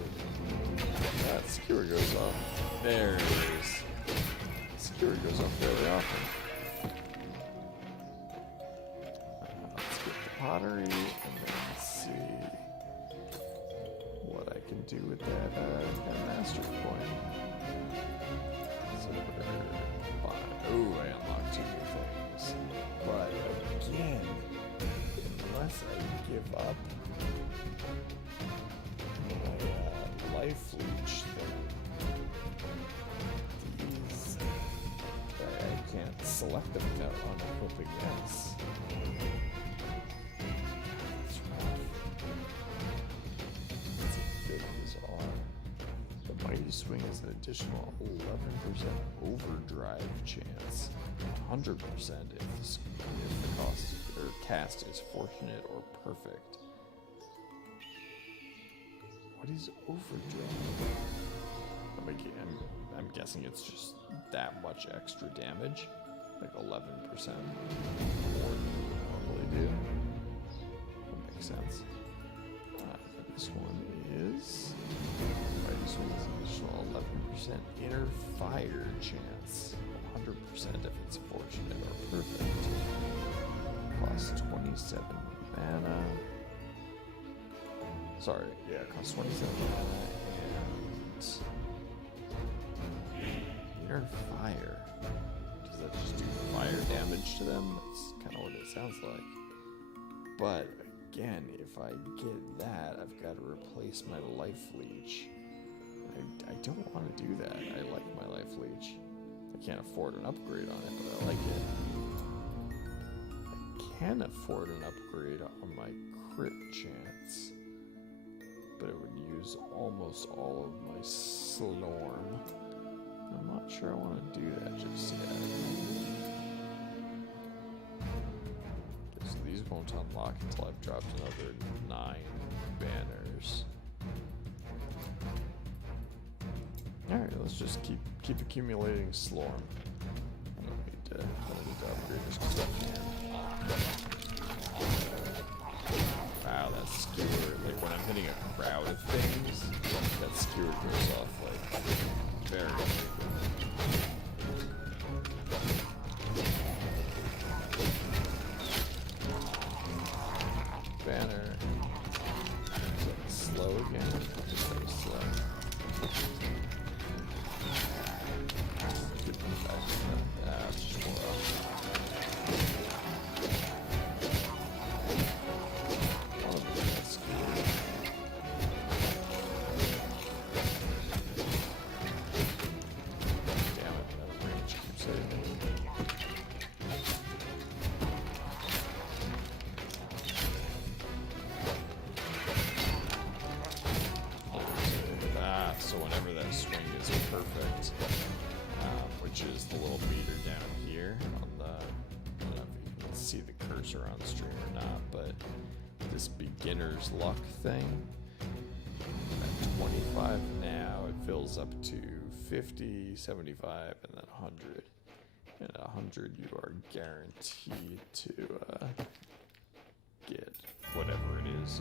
That skewer goes off. There it is. Skewer goes off fairly often. Let's get the pottery and then see what I can do with that master coin. So we're fine. Oh, I unlocked 2 new things. But again, unless I give up my life leech thing, these I can't select them without unequipping this. That's rough. That's how big these are. The mighty swing is an additional 11% overdrive chance. 100% if the cost or cast is fortunate or perfect. What is overdrive? I'm guessing it's just that much extra damage, like 11% more than you would normally do. That makes sense. This one is. This one is an additional 11% inner fire chance. 100% if it's fortunate or perfect. Costs 27 mana. Sorry, yeah, it costs 27 mana and inner fire. Does that just do fire damage to them? That's kind of what it sounds like. But again, if I get that, I've got to replace my life leech. I don't want to do that. I like my life leech. I can't afford an upgrade on it, but I like it. I can afford an upgrade on my crit chance, but it would use almost all of my Slorm. I'm not sure I want to do that just yet. Okay, so these won't unlock until I've dropped another 9 banners. Alright, let's just keep accumulating Slorm. I don't need to upgrade this because I can. Wow, that skewer, like when I'm hitting a crowd of things, that skewer goes off like very frequently. Banner. Is that slow again? It's very slow. That's just more up. So whenever that swing is perfect, which is the little meter down here on the, I don't know if you can see the cursor on stream or not, but this beginner's luck thing, at 25 now, it fills up to 50, 75, and then 100. And at 100 you are guaranteed to get whatever it is.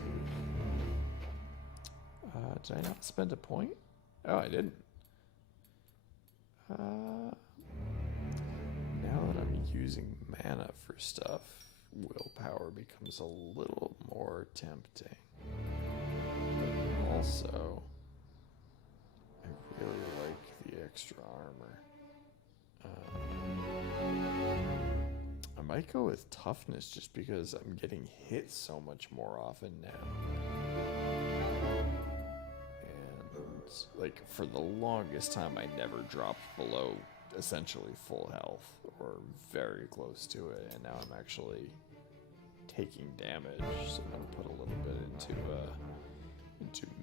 Did I not spend a point? Oh, I didn't. Now that I'm using mana for stuff, willpower becomes a little more tempting. But also, I really like the extra armor. I might go with toughness just because I'm getting hit so much more often now. Like, for the longest time, I never dropped below essentially full health or very close to it, and now I'm actually taking damage, so I'm going to put a little bit into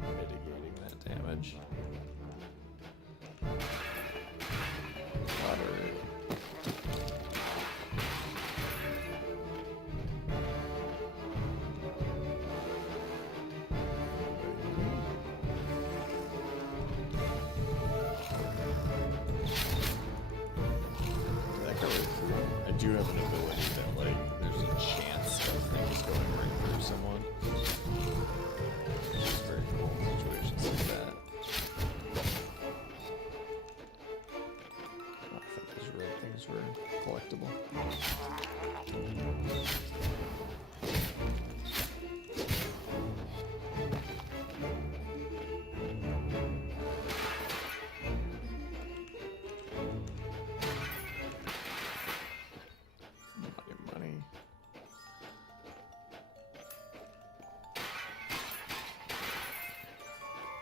mitigating that damage. Pottery. I do have an ability that, like, there's a chance of things going right through someone. Which is very cool in situations like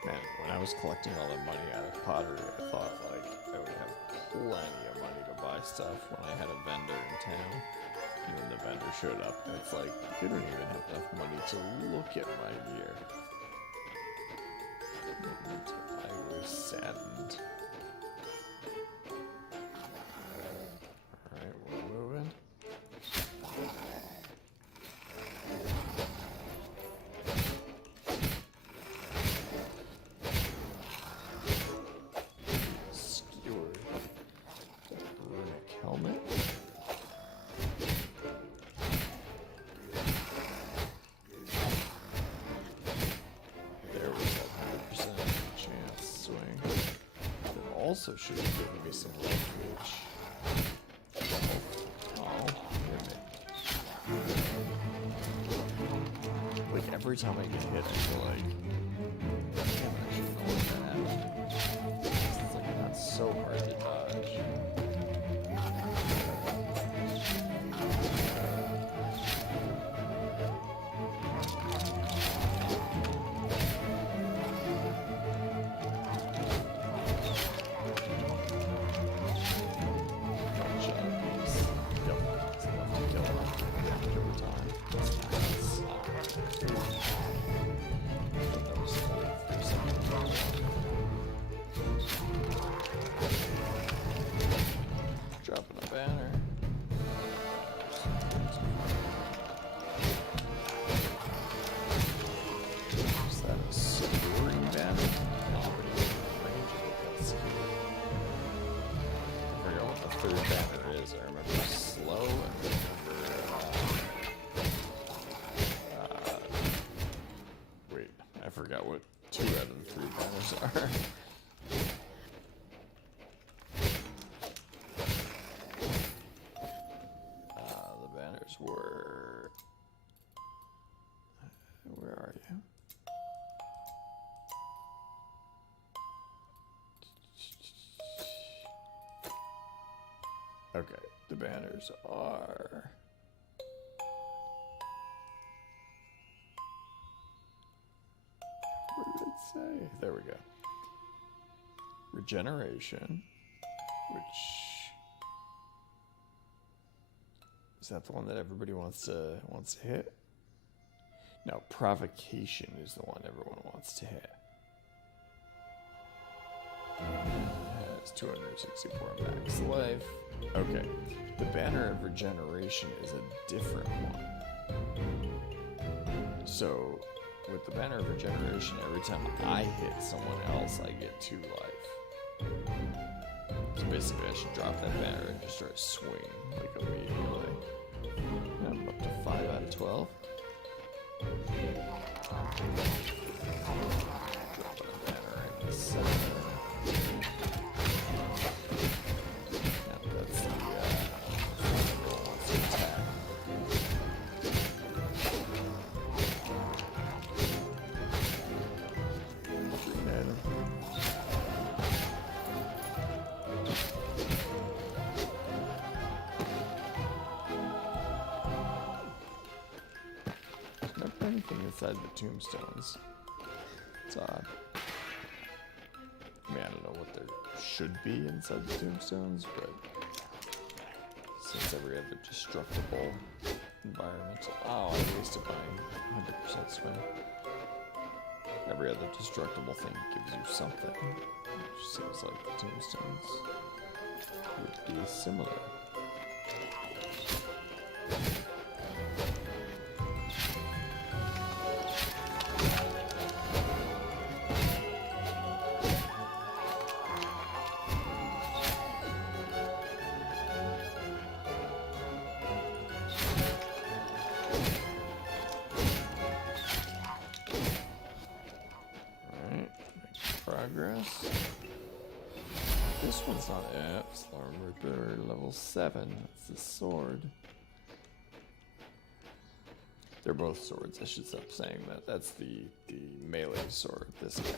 Man, when I was collecting all the money out of pottery, I thought like I would have plenty of money to buy stuff when I had a vendor in town. And then the vendor showed up, and it's like, you don't even have enough money to look at my gear. And I was saddened. Alright, we're moving. Helmet. There was that 100% chance swing. That also should have given me some leverage. Oh, damn it. Like every time I get hit, I feel like, damn, I should know what that happened. It's like not so hard to dodge. Dropping a banner. Is that a securing banner? No, but it's range of it. I forgot what the third banner is. I remember slow and wait, I forgot what 2 out of the 3 banners are. Were... Where are you? Okay, the banners are... What did it say? There we go. Regeneration, which... Is that the one that everybody wants to hit? No, provocation is the one everyone wants to hit. It has 264 max life. Okay, the banner of regeneration is a different one. So, with the banner of regeneration, every time I hit someone else, I get 2 life. So basically, I should drop that banner and just start swinging like immediately. I'm up to 5 out of 12. Dropping a banner right in the center. Now that's the roll wants to attack. And anything inside the tombstones. It's odd. I mean, I don't know what there should be inside the tombstones, but since every other destructible environment... Oh, I wasted my 100% swing. Every other destructible thing gives you something, which seems like the tombstones would be similar. Progress. this one's not it. Slormancer level 7. That's the sword. They're both swords. I should stop saying that. That's the melee sword. This guy.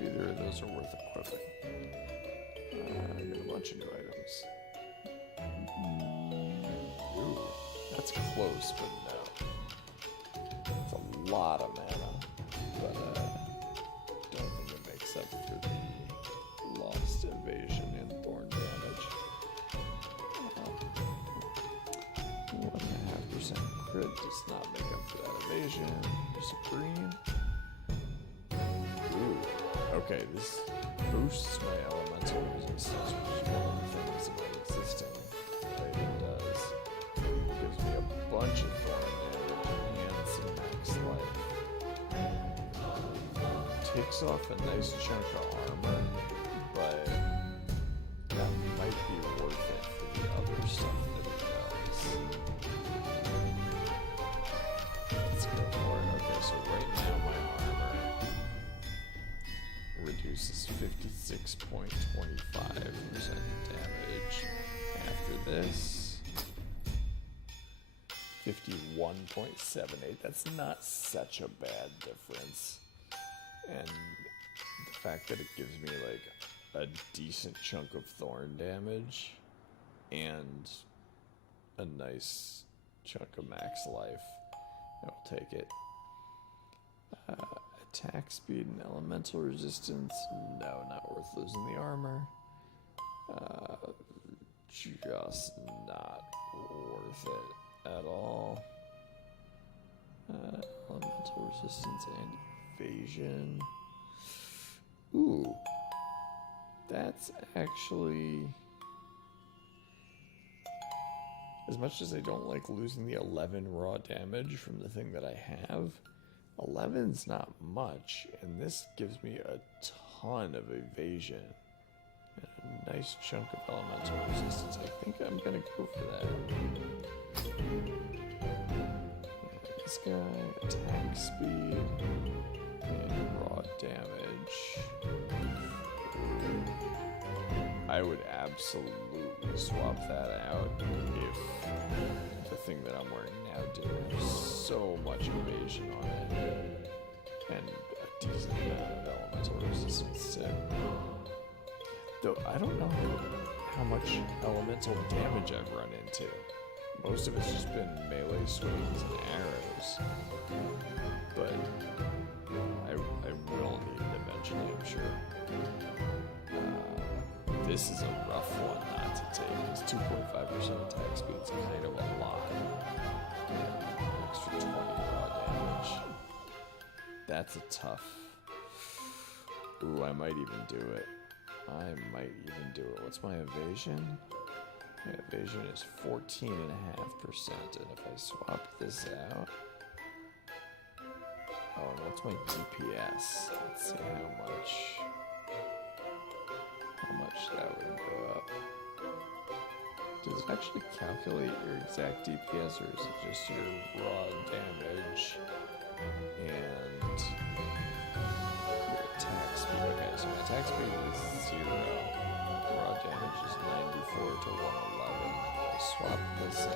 Either of those are worth equipping. I got a bunch of new items. Ooh, that's close, but no. It's a lot of mana, but don't think it makes up for the lost evasion and thorn damage. 1.5% crit does not make up for that evasion. There's a green. Ooh. Okay, this boosts my elemental resistance, which is one of the things that my existing item does. Gives me a bunch of thorn damage and some max life. Takes off a nice chunk of armor, but that might be worth it for the other stuff that it does. Let's go for it. Okay, so right now my armor reduces 56.25% damage. After this, 51.78. That's not such a bad difference. And the fact that it gives me like a decent chunk of thorn damage and a nice chunk of max life, I'll take it. Attack speed and elemental resistance, no, not worth losing the armor. Just not worth it at all. Elemental resistance and evasion. Ooh, that's actually, as much as I don't like losing the 11 raw damage from the thing that I have, 11's not much, and this gives me a ton of evasion and a nice chunk of elemental resistance. I think I'm gonna go for that. This guy, attack speed and raw damage. I would absolutely swap that out if the thing that I'm wearing now didn't have so much evasion on it and a decent amount of elemental resistance too. Though I don't know how much elemental damage I've run into. Most of it's just been melee swings and arrows, but I will need it eventually, I'm sure. This is a rough one not to take, because 2.5% attack speed is kind of a lot. Extra 20 raw damage. That's a tough. Ooh, I might even do it. What's my evasion? My evasion is 14.5%, and if I swap this out... Oh, and what's my DPS? Let's see how much that would go up. Does it actually calculate your exact DPS, or is it just your raw damage and your attack speed? Okay, so my attack speed is 0. Raw damage is 94 to 111. I swap this in.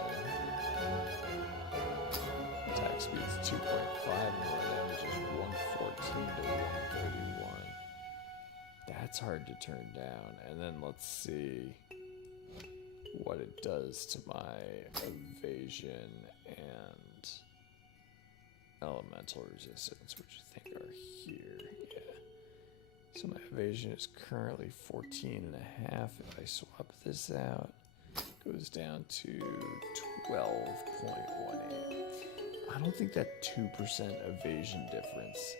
Attack speed is 2.5, and raw damage is 114 to 131. That's hard to turn down. And then let's see what it does to my evasion and elemental resistance, which I think are here. Yeah. So my evasion is currently 14.5. If I swap this out, it goes down to 12.18. I don't think that 2% evasion difference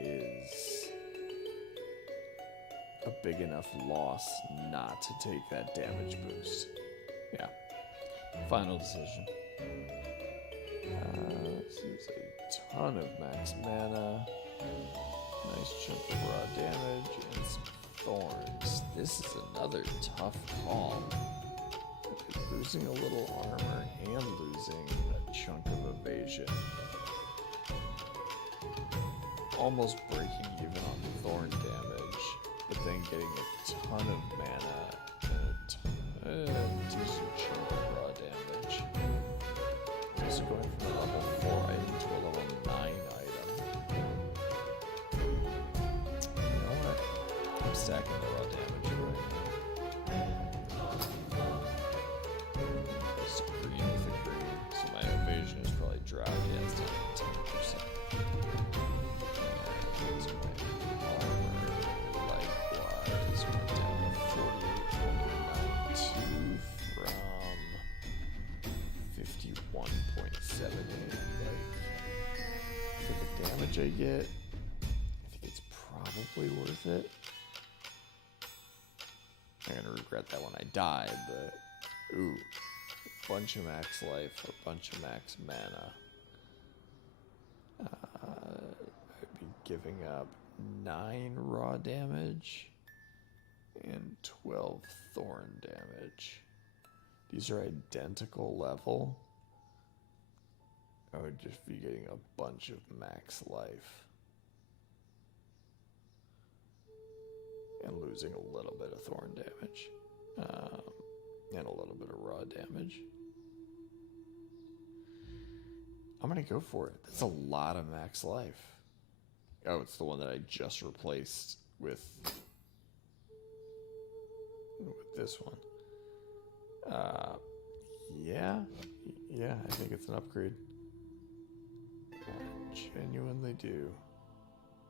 is a big enough loss not to take that damage boost. Yeah. Final decision. This is a ton of max mana. Nice chunk of raw damage and some thorns. This is another tough call. Losing a little armor and losing a chunk of evasion. Almost breaking even on thorn damage, but then getting a ton of mana and a decent chunk of raw damage. So going from a level 4 item to a level 9 item. You know what? I'm stacking the raw damage right now. Just green with a green, so my evasion is probably dropped. Yeah, it's down to 10%. And my armor likewise went down to 48.92 from 51.78. Like, for the damage I get, I think it's probably worth it. I'm gonna regret that when I die, but ooh, a bunch of max life or a bunch of max mana. I'd be giving up 9 raw damage and 12 thorn damage. These are identical level. I would just be getting a bunch of max life. And losing a little bit of thorn damage. And a little bit of raw damage. I'm gonna go for it. That's a lot of max life. Oh, it's the one that I just replaced with this one. Yeah, I think it's an upgrade. I genuinely do.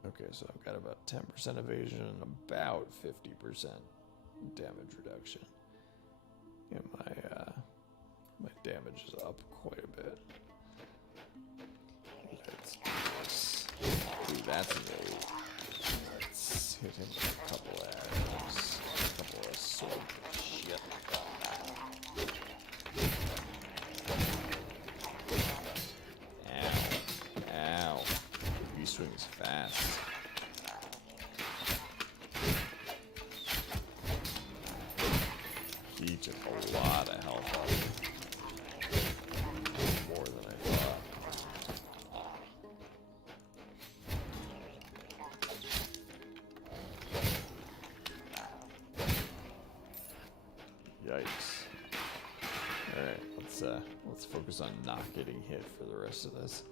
Okay, so I've got about 10% evasion and about 50% damage reduction. And my damage is up quite a bit. Let's ooh, that's an 8. Let's hit him with a couple of arrows. A couple of sword shit. Ow. He swings fast. He took a lot of health off. More than I thought. Yikes. Alright, let's focus on not getting hit for the rest of this.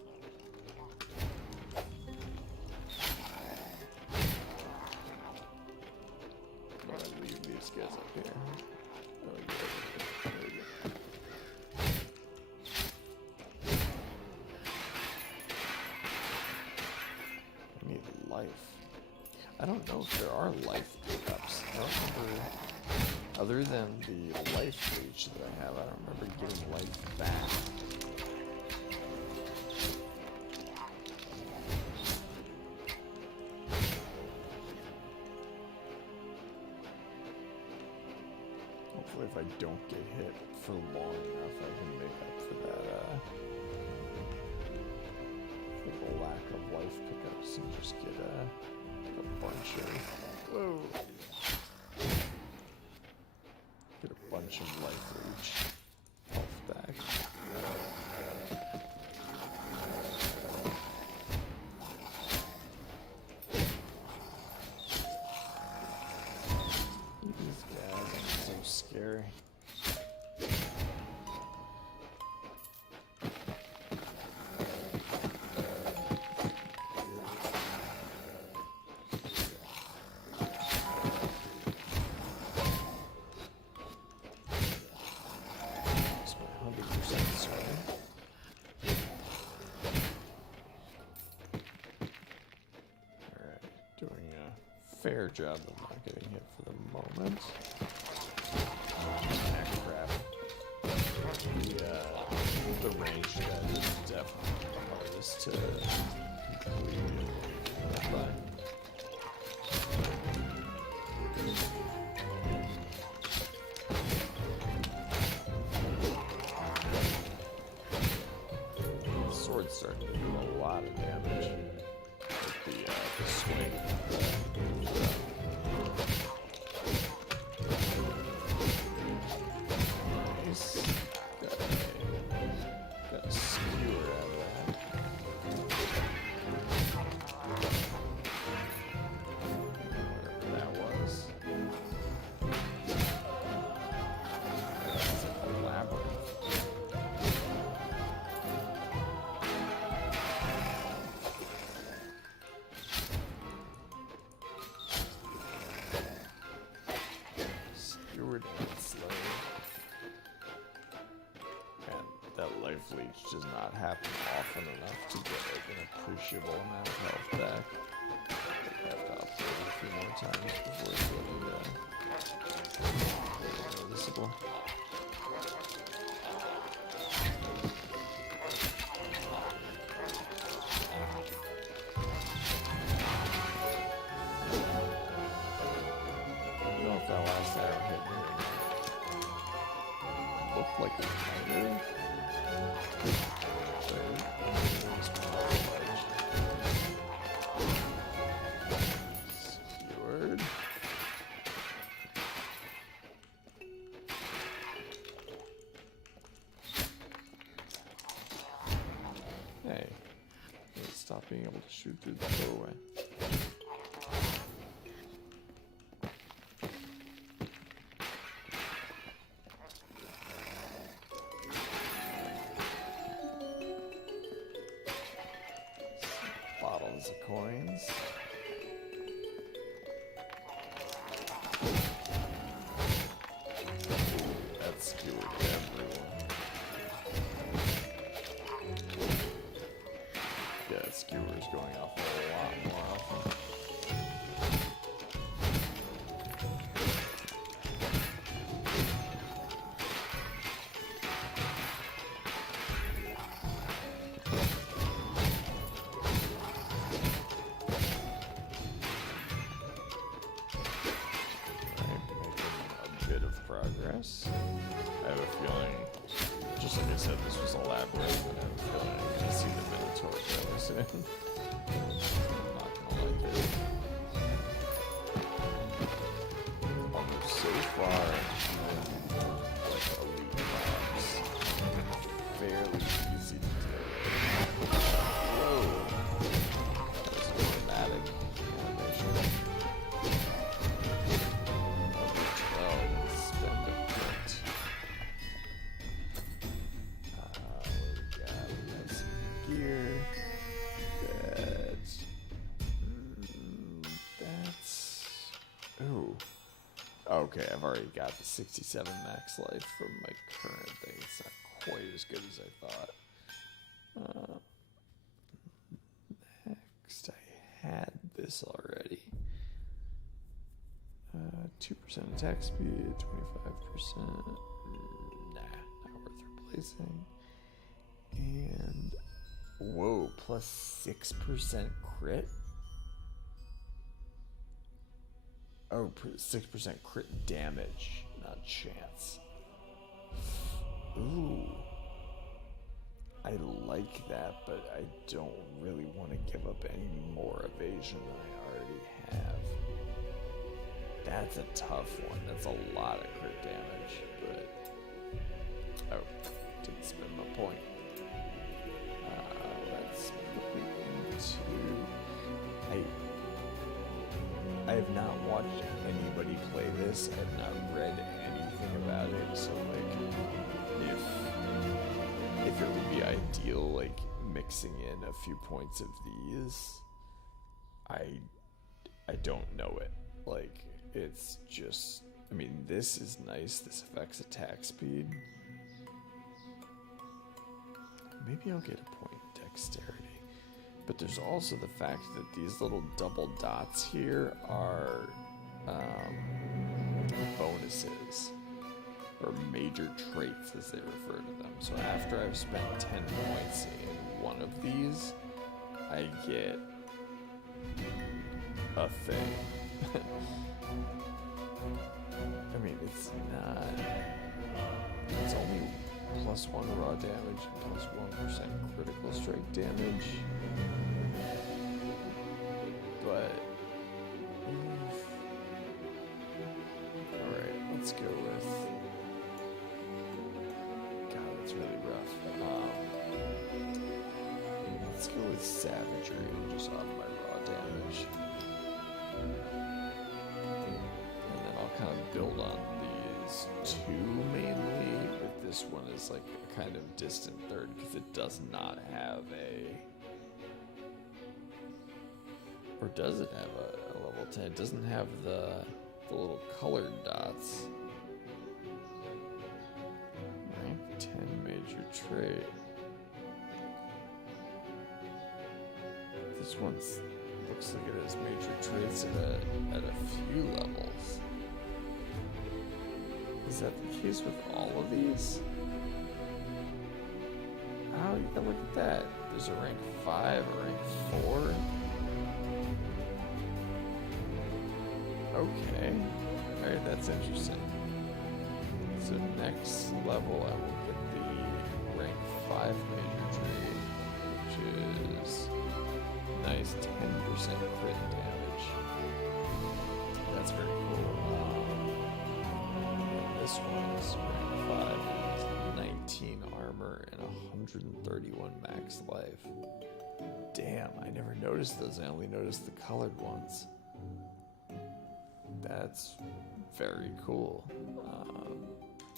I'm gonna leave these guys up here. There we go. I need life. I don't know if there are life pickups. I don't remember, other than the life leech that I have, I don't remember getting life back. Hopefully if I don't get hit for long enough, I can make up for that, for the lack of life pickups and just get a bunch of, whoa, get a bunch of life leech health back. These guys are so scary. Fair job of not getting hit for the moment. Ah, crap. The range guys is definitely the hardest to complete. But the sword's starting to do a lot of damage. the swing. Nice. Got a skewer out of that. Whatever that was. That's a labyrinth. Skewered and slave. And that life leech does not happen often enough to get like an appreciable amount of health back. I have to upload it a few more times before it's really noticeable. I don't know if that last arrow hit me. Looked like it might have. Skewered. Hey, let's stop being able to shoot through the doorway. Bottles of coins. That's skewered everyone. Yeah, that skewer's going off a lot more often. Progress. I have a feeling, just like I said, this was a labyrinth, and I have a feeling I'm going to see the Minotaur fairly soon. I'm not going to like it. Although so far, like elite mobs, fairly easy to do. Whoa! That was a dramatic animation. Okay, I've already got the 67 max life from my current thing. It's not quite as good as I thought. Next, I had this already. 2% attack speed, 25%. Nah, not worth replacing. And, whoa, plus 6% crit? Oh, 6% crit damage, not chance. Ooh. I like that, but I don't really want to give up any more evasion than I already have. That's a tough one. That's a lot of crit damage, but... Oh, didn't spend my point. Let's put it into... I have not watched anybody play this. I have not read anything about it. So, like, if it would be ideal, like, mixing in a few points of these, I don't know it. Like, it's just, I mean, this is nice. This affects attack speed. Maybe I'll get a point in dexterity. But there's also the fact that these little double dots here are bonuses, or major traits as they refer to them. So after I've spent 10 points in one of these, I get a thing. I mean, it's only +1 raw damage and +1% critical strike damage. That's really rough. Let's go with Savagery and just up my raw damage. And then I'll kind of build on these two mainly, but this one is like a kind of distant third because it does not have a... Or does it have a level 10? It doesn't have the little colored dots. Rank 10 major trait. This one looks like it has major traits at a few levels. Is that the case with all of these? Oh, yeah, look at that. There's a rank 5, a rank 4. Okay. Alright, that's interesting. So next level I will get the rank 5 major trait, which is nice 10% crit damage. That's very cool. And this one is rank 5, 19 armor and 131 max life. Damn, I never noticed those. I only noticed the colored ones. That's very cool.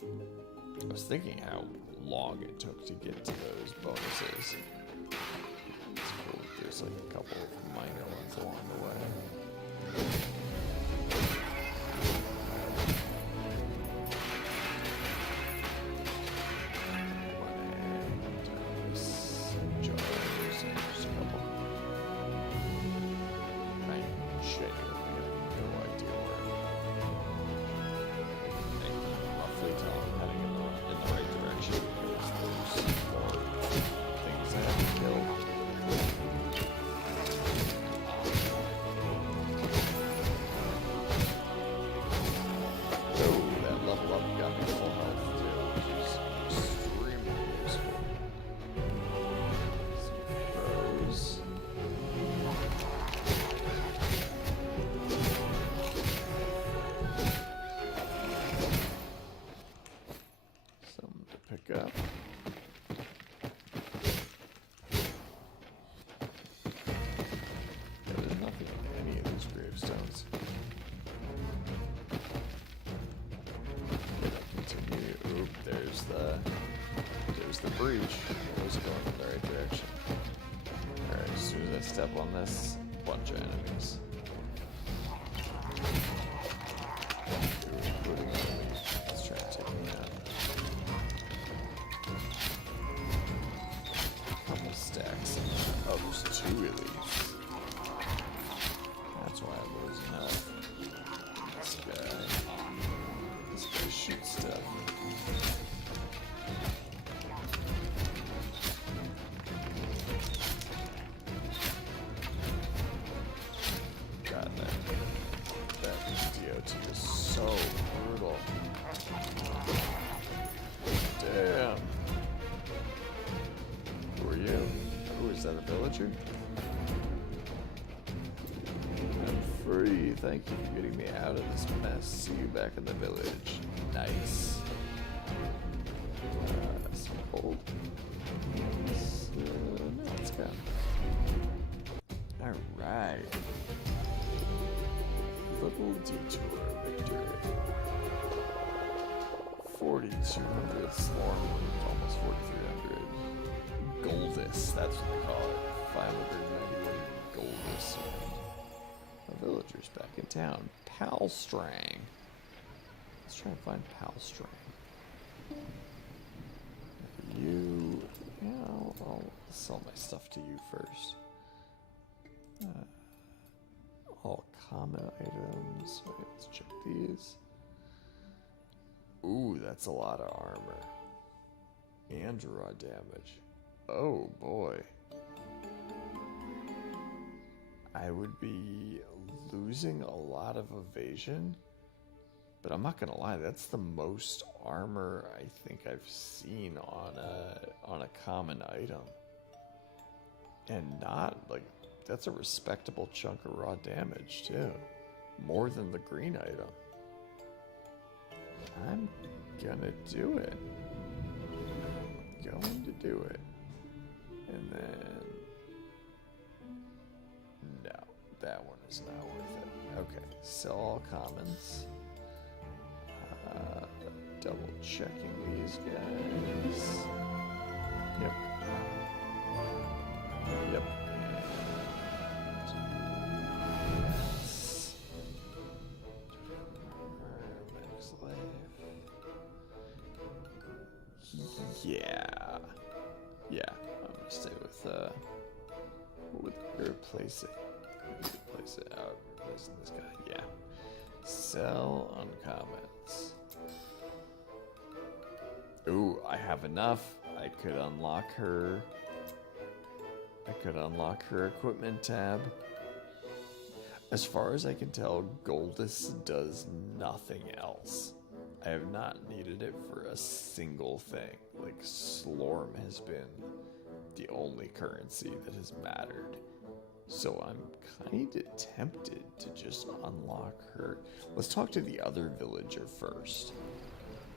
I was thinking how long it took to get to those bonuses. It's cool that there's like a couple of minor ones along the way. Up. There's nothing on any of these gravestones. Continue. Oop, there's the breach. Those are going in the right direction. Alright, as soon as I step on this, bunch of enemies. Including enemies. Let's try to take them out. Stacks. Oh, there's 2 of these. That's why I'm losing up. This guy shoots stuff. God, that DOT is so brutal. Damn. Who are you? Oh, is that a villager? I'm free. Thank you for getting me out of this mess. See you back in the village. Nice. Some gold. Let's go. Alright. Little detour victory. 4,200 Slormancer, almost 4,300. Goldus, that's what they call it. 591 Goldus. A villager's back in town. Palstrang. Let's try and find Palstrang. You... Yeah, I'll sell my stuff to you first. All common items. Wait, let's check these. Ooh, that's a lot of armor. And raw damage. Oh boy. I would be losing a lot of evasion, but I'm not gonna lie, that's the most armor I think I've seen on a common item. And not like, that's a respectable chunk of raw damage too. More than the green item. I'm gonna do it. going to do it. And then... no, that one is not worth it. Okay, sell all commons. Double checking these guys. Yep. Yep. Max life. Yeah. Yeah, I'm gonna stay with replace it. Replace it out. Replacing this guy. Yeah. Sell uncommons. Ooh, I have enough. I could unlock her equipment tab. As far as I can tell, Goldus does nothing else. I have not needed it for a single thing. Like, Slorm has been the only currency that has mattered. So I'm kind of tempted to just unlock her. Let's talk to the other villager first.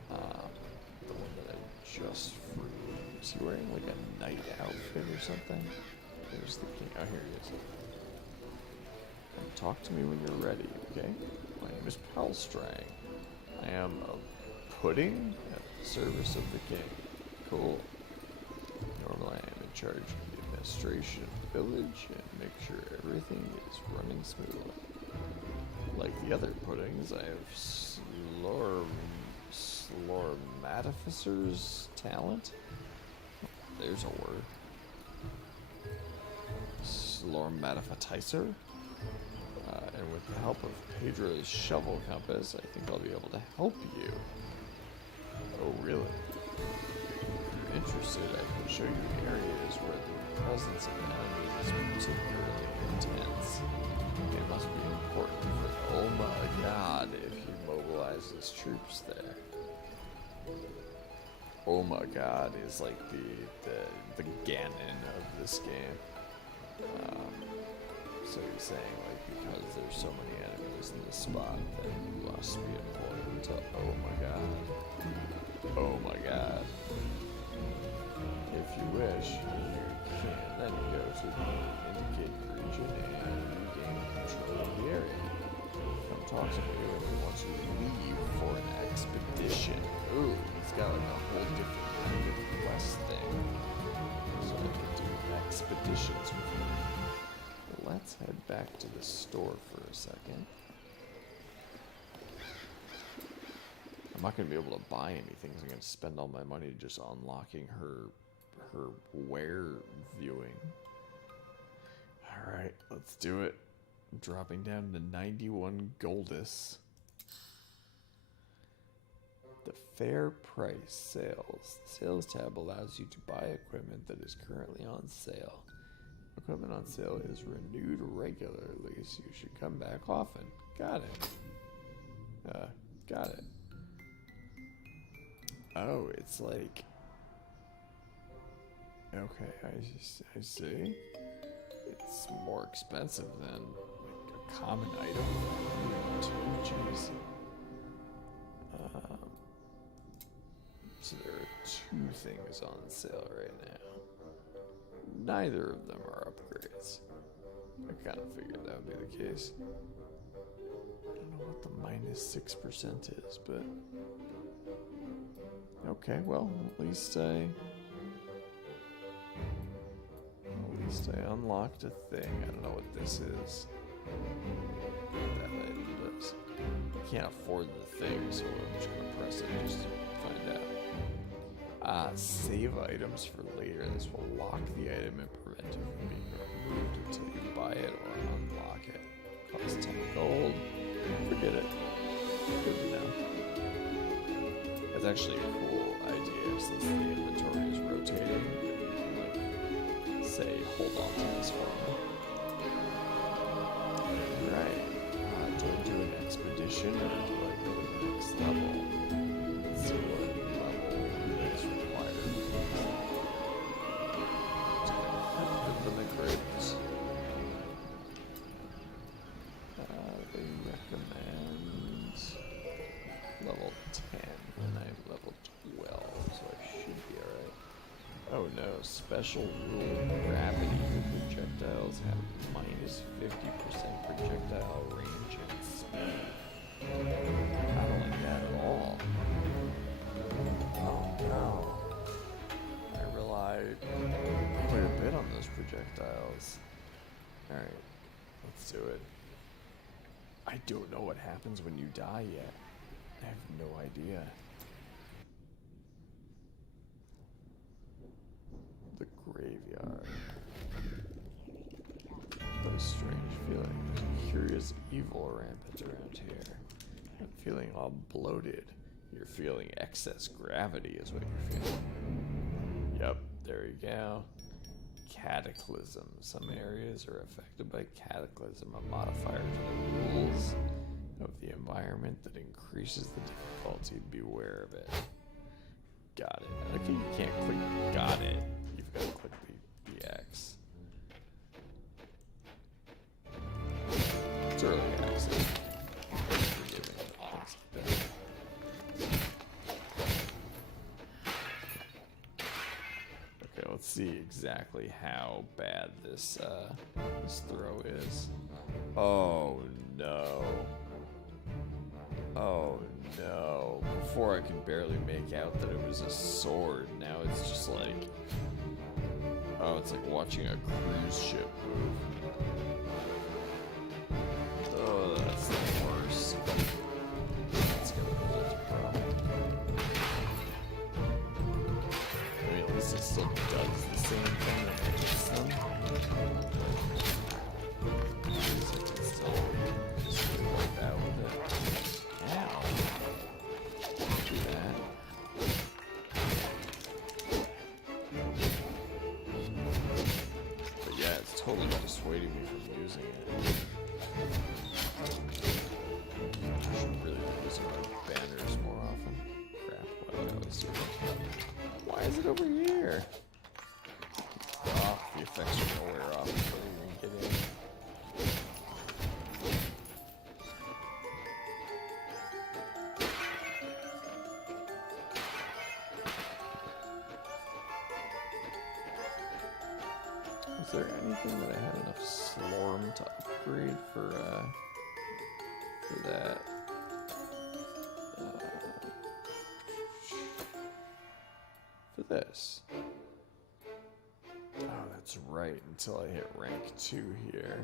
The one that I just freed. Is he wearing like a knight outfit or something? There's the king. Oh, here he is. Talk to me when you're ready, okay? My name is Palstrang. I am a pudding at the service of the king. Cool. Normally I am in charge of the administration of the village and make sure everything is running smoothly. Like the other puddings, I have Slormatificer's talent. There's a word. Slormatificer. And with the help of Pedro's shovel compass, I think I'll be able to help you. Oh, really? If you're interested, I can show you areas where the presence of enemies is particularly intense. It must be important for oh my god if he mobilizes troops there. Oh my god is like the Gamin of this game. So he's saying like because there's so many enemies in this spot that you must be important to oh my god. Oh my god. If you wish, you can then go to the indicated region and regain control of the area. Come talk to me when you want to leave for an expedition. Ooh, he's got like a whole different kind of quest thing. So I can do expeditions with him. Let's head back to the store for a second. I'm not going to be able to buy anything, so I'm going to spend all my money just unlocking her wear viewing. Alright, let's do it. I'm dropping down to 91 Goldus. The fair price sales. The sales tab allows you to buy equipment that is currently on sale. Equipment on sale is renewed regularly, so you should come back often. Got it. Got it. Oh, it's like... okay, I see. It's more expensive than like a common item. Jeez. So there are two things on sale right now. Neither of them are upgrades. I kind of figured that would be the case. I don't know what the minus 6% is, but... okay, well, at least I unlocked a thing. I don't know what this is. What that item does. I can't afford the thing, so I'm just gonna press it just to find out. Save items for later. This will lock the item and prevent it from being removed until you buy it or unlock it. Costs 10 gold. Forget it. Good to know. That's actually a cool idea since the inventory is rotating. Like, say, hold on to this for me. Alright. Do I do an expedition or do I go to the next level? Let's see what level is required. Open the crates. They recommend level 10 and I'm level 12, so I should be alright. Oh no, special rule gravity. Your projectiles have minus 50% projectile range and speed. I don't like that at all. Oh no. I relied quite a bit on those projectiles. Alright, let's do it. I don't know what happens when you die yet. I have no idea. The graveyard. What a strange feeling. There's a curious evil rampant around here. I'm feeling all bloated. You're feeling excess gravity is what you're feeling. Yep, there you go. Cataclysm. Some areas are affected by cataclysm, a modifier to the rules of the environment that increases the difficulty. Beware of it. Got it. Okay, you can't click got it. You've got to click the X. It's early access. Okay, let's see exactly how bad this this throw is. Oh no. Oh no. Before I could barely make out that it was a sword. Now it's just like, oh, it's like watching a cruise ship move. Oh, that's the worst. That's gonna present a problem. I mean, at least it still does the same thing that hits them. At least I can still just really wipe out with it. Ow. Do that. But yeah, it's totally dissuading me from using it. I should really be using my banners more often. Crap, why do I always do that? Why is it over here? Oh, the effects are gonna wear off before we even get in. Was there anything that I had enough Slorm to upgrade for that? For this. Oh, that's right, until I hit rank 2 here.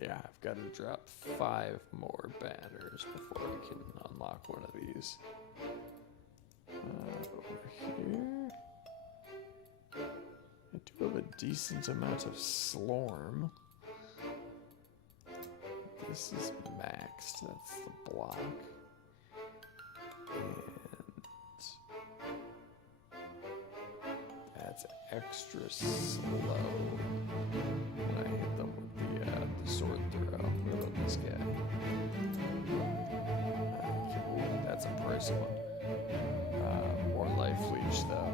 Yeah, I've got to drop 5 more banners before I can unlock one of these. Over here. I do have a decent amount of Slorm. This is maxed, that's the block. And that's extra slow when I hit them with the sword throw. What about this guy? Okay, that's a pricey one. More life leech though.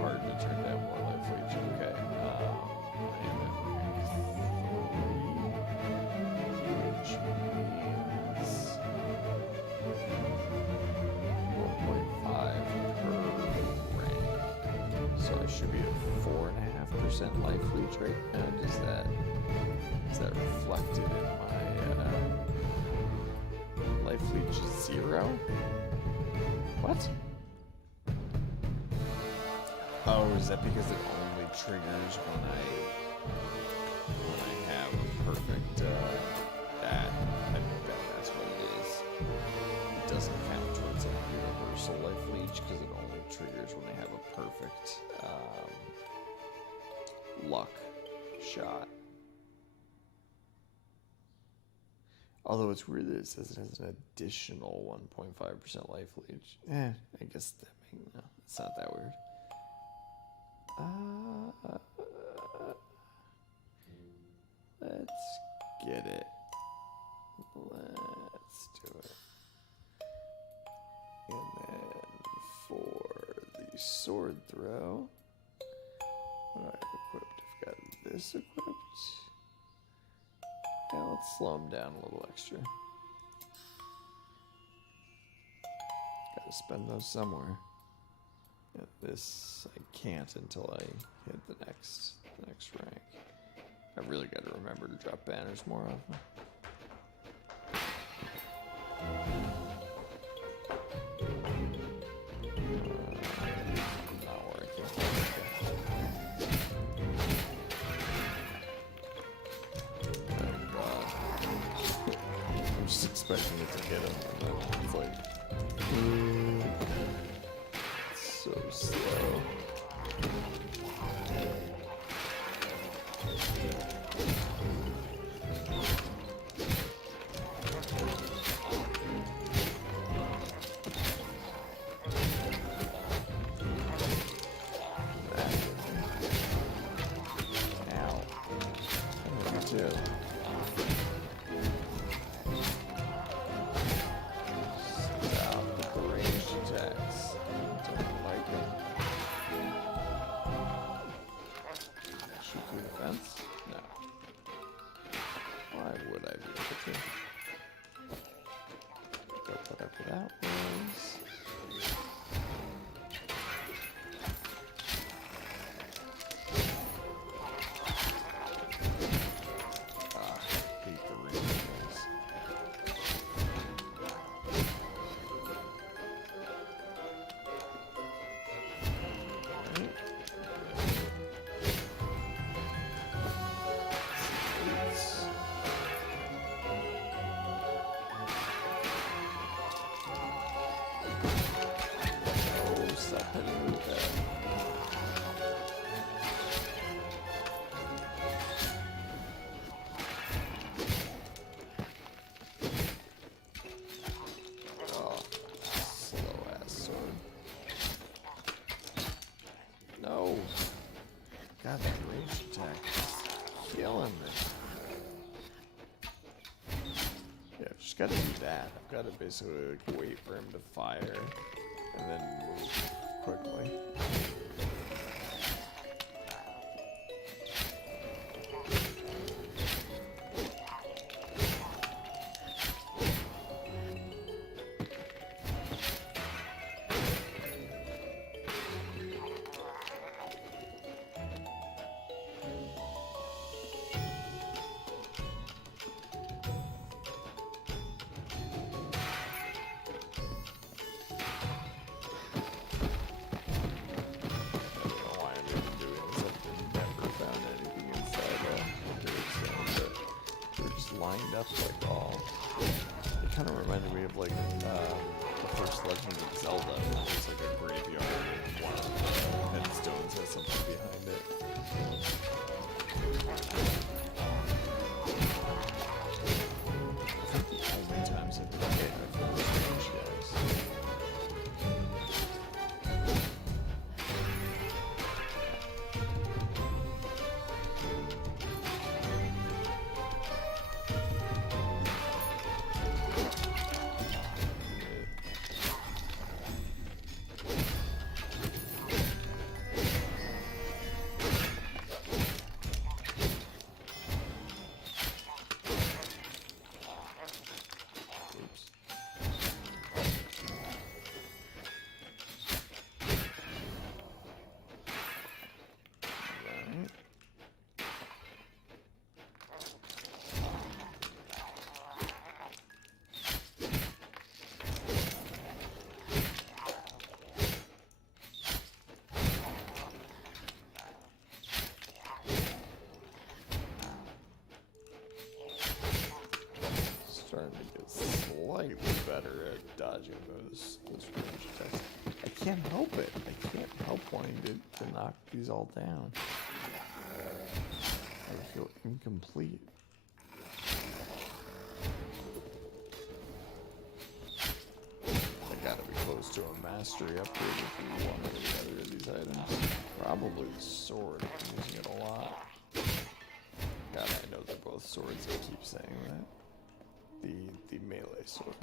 Hard to turn down more life leech. Okay. I am at rank 3, which means 1.5 per rank. So I should be at 4.5% life leech right now. Is that reflected in my life leech 0? What? Oh, is that because it only triggers when I have a perfect that? I bet that's what it is. It doesn't count towards a universal life leech because it only triggers when I have a perfect luck shot. Although it's weird that it says it has an additional 1.5% life leech. I guess that no, it's not that weird. Let's get it. Let's do it. And then for the sword throw, what do I have equipped? I've got this equipped. Yeah, let's slow him down a little extra. Gotta spend those somewhere. Yeah, this I can't until I hit the next rank. I really got to remember to drop banners more often. Not working. Oh god. I'm just expecting it to hit him, and then it's like, it's so slow. God, that range attack is killing me. Yeah, I've just got to do that. I've got to basically like wait for him to fire and then move quickly. Lined up like all. It kind of reminded me of like the first Legend of Zelda. It's like a graveyard and one of the headstones has something behind it. I think the only times I've been hit are from the strange guys. Starting to get slightly better at dodging those range attacks. I can't help it. I can't help wanting to knock these all down. I feel incomplete. I gotta be close to a mastery upgrade if we want to get either of these items. Probably the sword. I'm using it a lot. God, I know they're both swords. I keep saying that. The melee sword.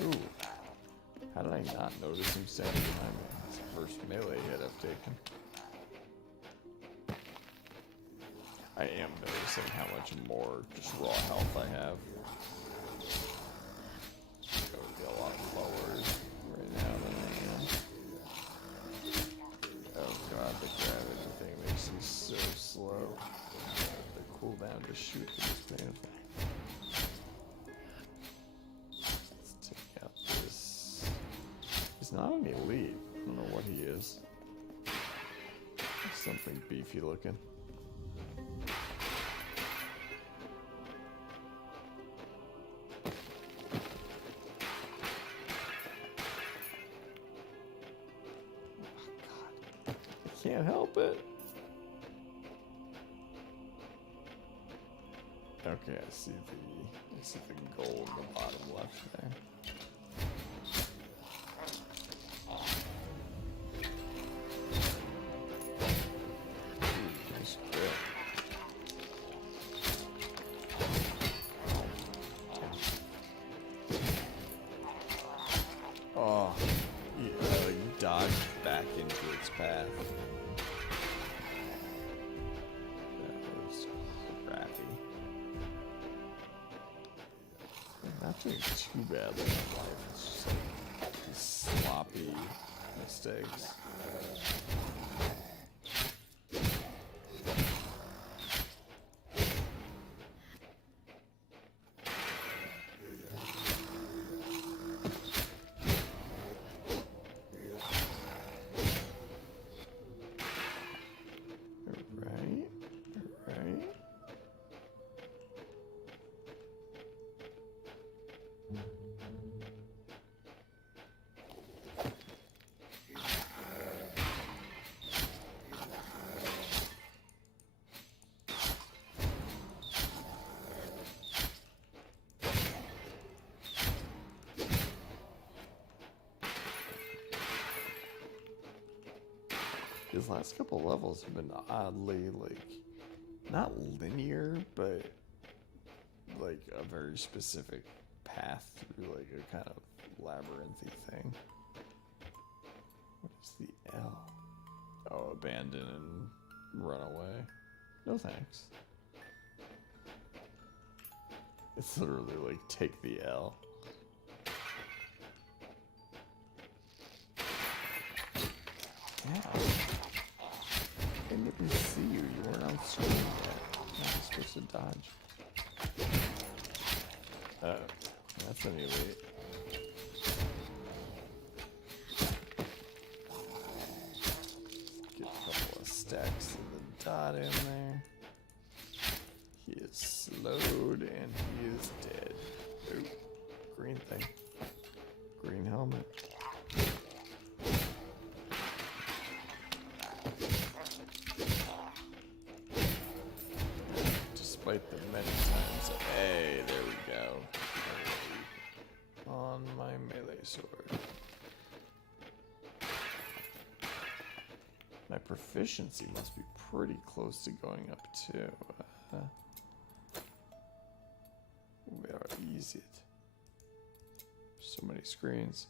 Ooh. How did I not notice him standing behind me? It's the first melee hit I've taken. I am noticing how much more just raw health I have. I would be a lot lower right now than I am. Oh god, the gravity thing makes me so slow. The cooldown to shoot is painful. Let's take out this. He's not an elite. I don't know what he is. Something beefy looking. Can't help it. Okay, I see the goal in the bottom left there. Ooh, nice grip. Oh, you dodged back into its path. Not doing too badly in life, it's just like these sloppy mistakes. Alright. These last couple levels have been oddly, like, not linear, but like a very specific path through like a kind of labyrinthy thing. What is the L? Oh, abandon and run away. No thanks. It's literally like take the L. Yeah. I didn't even see you. You weren't on screen yet. You're supposed to dodge. Oh, that's an elite. Get a couple of stacks of the dot in there. He is slowed and he is dead. Ooh, green thing. Green helmet. Despite the many times. Hey, there we go. On my melee sword. My proficiency must be pretty close to going up too. Where is it? So many screens.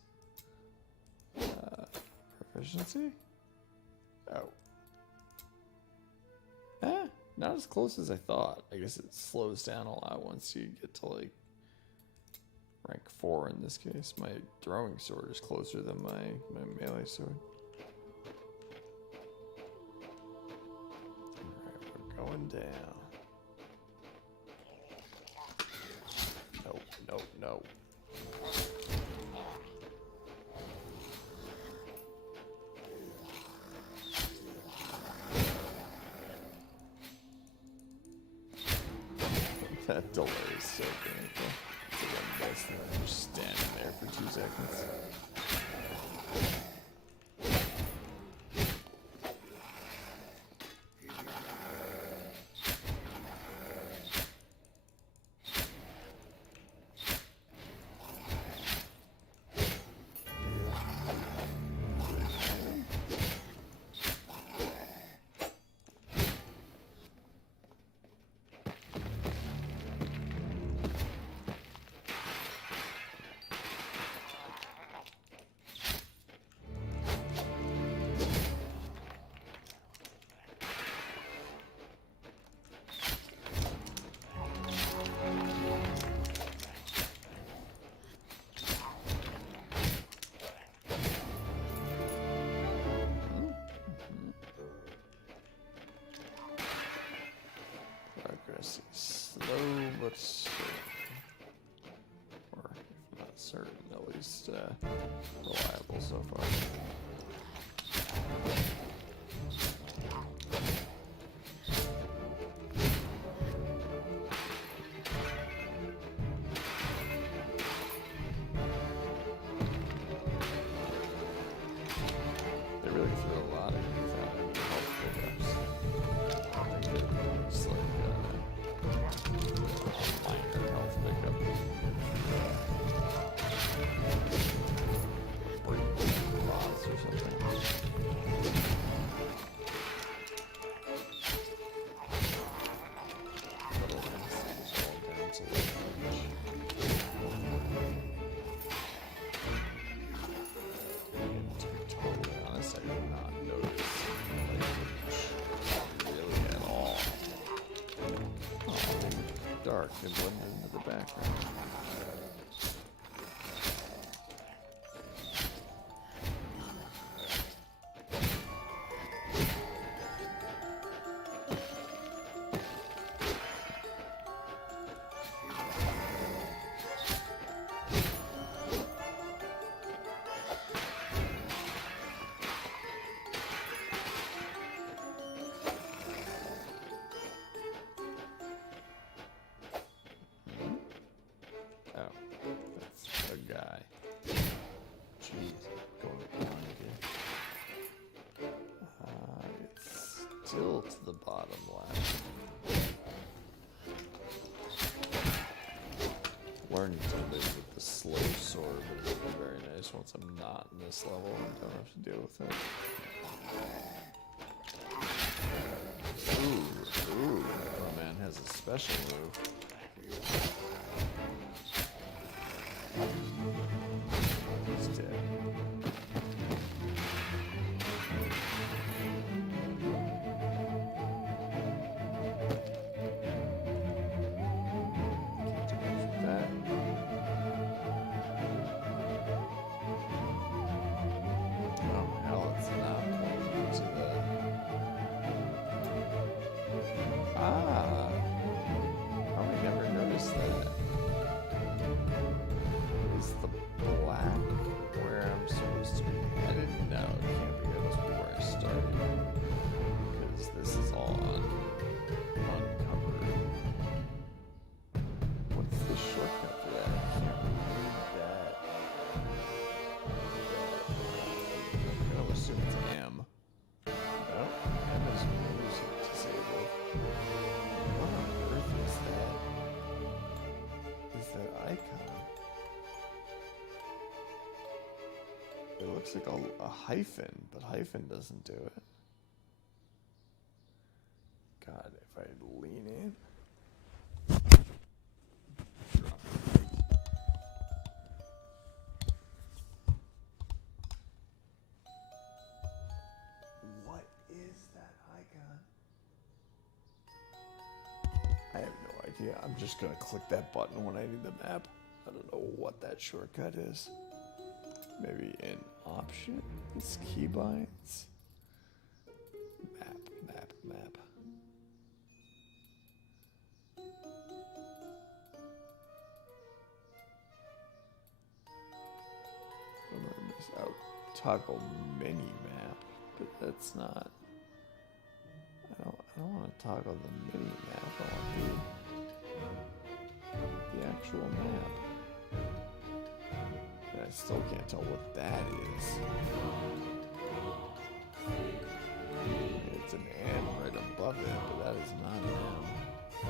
Proficiency? Oh. Not as close as I thought. I guess it slows down a lot once you get to like rank 4 in this case. My throwing sword is closer than my melee sword. Alright, we're going down. Nope, nope, nope. That delay is so painful. It's like I missed and I'm just standing there for 2 seconds. seems slow but certain. Or, if not certain, at least reliable so far. They really threw a lot of things out in health pickups. I think it's like a minor health pickup. Break claws or something. Little things all down to like and to be totally honest, I did not notice like really at all. Oh, dark and blended into the background. Oh, that's a guy. Jeez, going down again. It's still to the bottom left. Learning to live with the slow sword would be very nice once I'm not in this level and don't have to deal with it. Ooh, my man has a special move. He's dead. Can't do much with that. Oh hell, it's not pointing to the... Ah! Probably never noticed that. Is the black where I'm supposed to be headed? No, it can't be. That must be where I started. Because this is all uncovered. What's the shortcut for that? I can't read that. I'm gonna assume it's M. No, M is music disabled. What on earth is that? Is that icon? It looks like a hyphen, but hyphen doesn't do it. God, if I lean in. Drop it. What is that icon? I have no idea. I'm just gonna click that button when I need the map. I don't know what that shortcut is. Maybe an option? It's keybinds. Map. What am I missing? Oh, toggle mini map, but that's not. I don't want to toggle the mini map. I want the actual map. I still can't tell what that is. It's an M right above it, but that is not an M.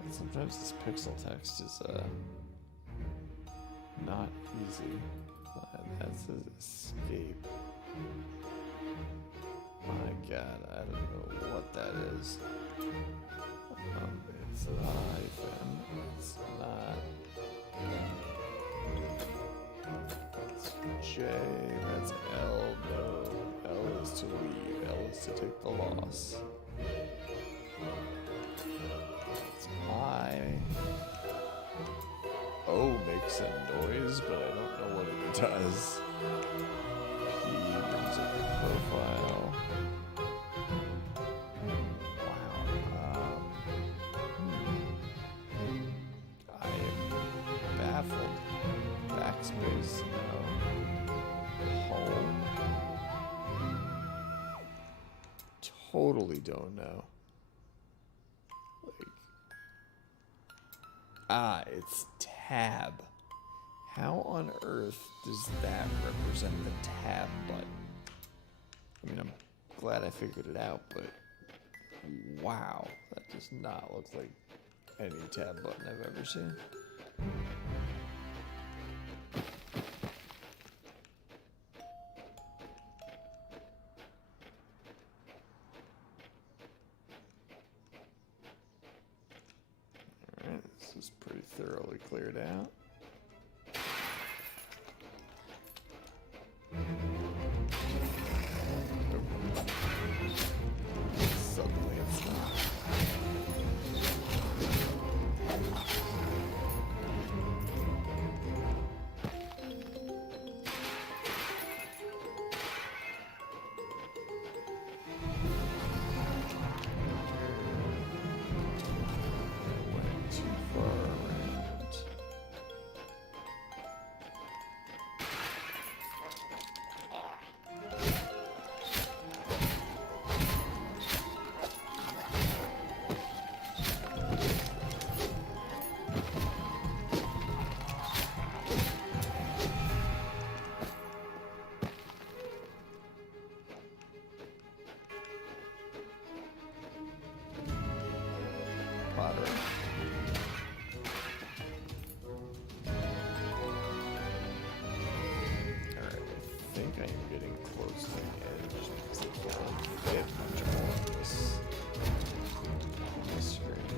And sometimes this pixel text is not easy. That says escape. My God, I don't know what that is. It's not a hyphen. It's not. That's J, that's L, no. L is to leave, L is to take the loss. That's I. O makes a noise, but I don't know what it does. P brings up your profile. Wow. is no home. Totally don't know. Like, it's tab. How on earth does that represent the tab button? I mean, I'm glad I figured it out, but wow, that does not look like any tab button I've ever seen. Alright, this is pretty thoroughly cleared out. Suddenly it's not. Went too far around. Pottery. Alright, I think I am getting close to the edge because I can't fit much more of this on the screen.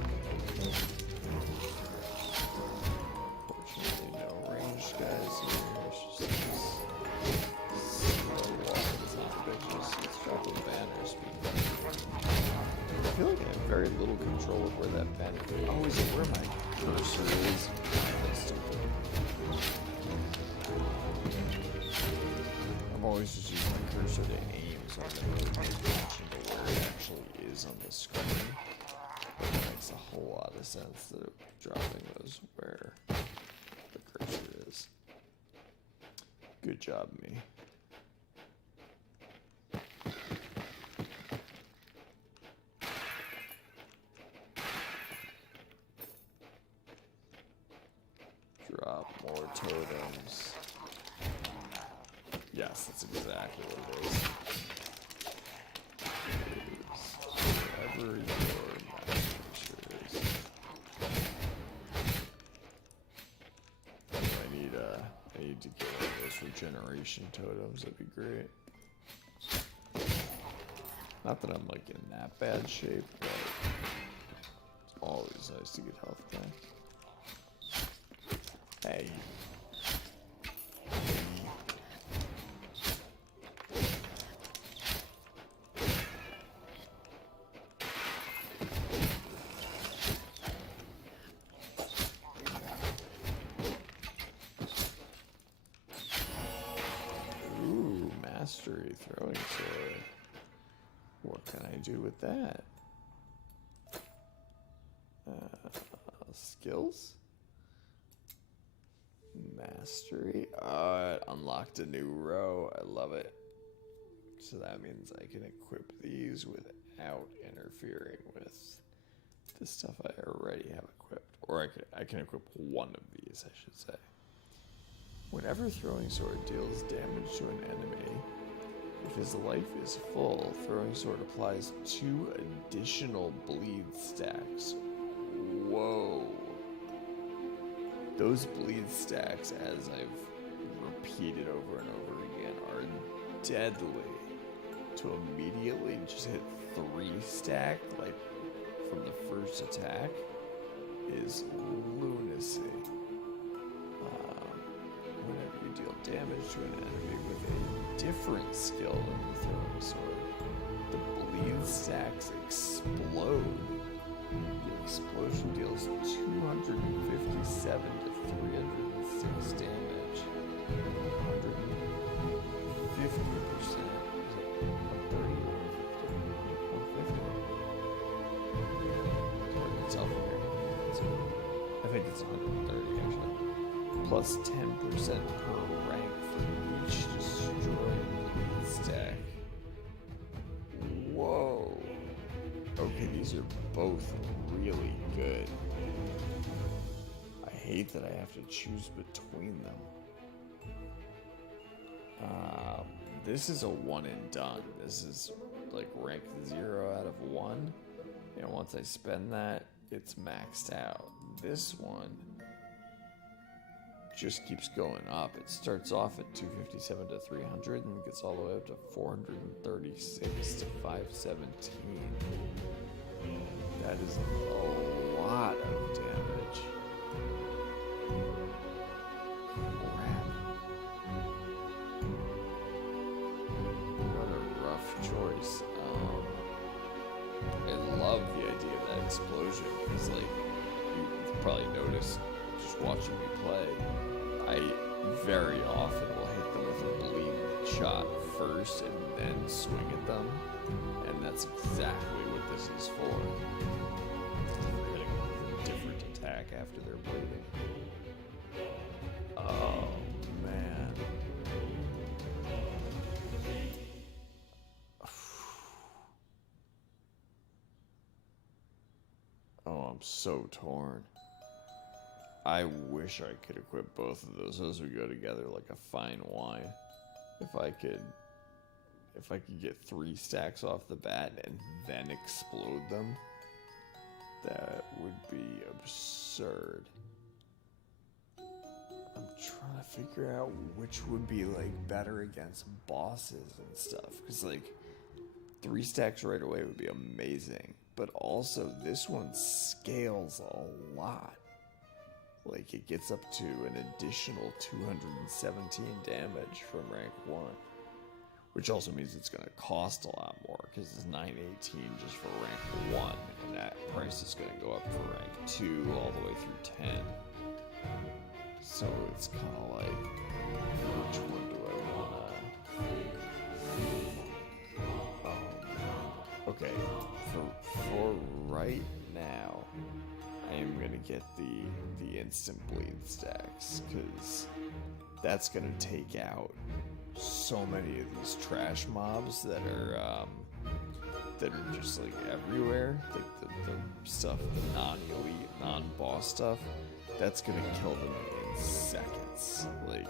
Fortunately, no ranged guys here. It's just this slow walking son of bitches. Let's drop the banners. I feel like I have very little control of where that banner is. Oh, is it where my cursor is? That's stupid. I'm always just using my cursor to aim, so I'm not really paying attention to where it actually is on the screen. But it makes a whole lot of sense that dropping those where the cursor is. Good job, me. Drop more totems. Yes, that's exactly what it is. Wherever your master is. I need to get one of those regeneration totems. That'd be great. Not that I'm like in that bad shape, but it's always nice to get health back. Hey. Ooh, mastery throwing sword. What can I do with that? Skills? Mastery. It unlocked a new row. I love it. So that means I can equip these without interfering with the stuff I already have equipped. Or I can equip one of these, I should say. Whenever throwing sword deals damage to an enemy, if his life is full, throwing sword applies 2 additional bleed stacks. Whoa. Those bleed stacks, as I've repeated over and over again, are deadly. To immediately just hit 3 stack, like from the first attack, is lunacy. Whenever you deal damage to an enemy with a different skill than the throwing sword, the bleed stacks explode. The explosion deals 257 to 306 damage. 150%. Is it 130 or 150? 150. It's hard to tell from here. I think it's 130 actually. Plus 10% per these are both really good. I hate that I have to choose between them. This is a one and done. This is like rank 0 out of 1. And once I spend that, it's maxed out. This one just keeps going up. It starts off at 257 to 300 and gets all the way up to 436 to 517. That is a lot of damage. Crap. What a rough choice. I love the idea of that explosion. It's like, you've probably noticed just watching me play, I very often will hit them with a bleed shot first and then swing at them. And that's exactly what this is for. We're hitting them with a different attack after they're bleeding. Oh, man. Oh, I'm so torn. I wish I could equip both of those. Those would go together like a fine wine. If I could get 3 stacks off the bat and then explode them, that would be absurd. I'm trying to figure out which would be like better against bosses and stuff. Because like 3 stacks right away would be amazing. But also this one scales a lot. Like it gets up to an additional 217 damage from rank 1. Which also means it's going to cost a lot more, because it's 918 just for rank 1, and that price is going to go up for rank 2 all the way through 10. So it's kind of like, which one do I want to... Okay, for right now, I am going to get the instant bleed stacks, because that's going to take out so many of these trash mobs that are just like everywhere, like the stuff, the non-elite, non-boss stuff. That's gonna kill them in seconds, like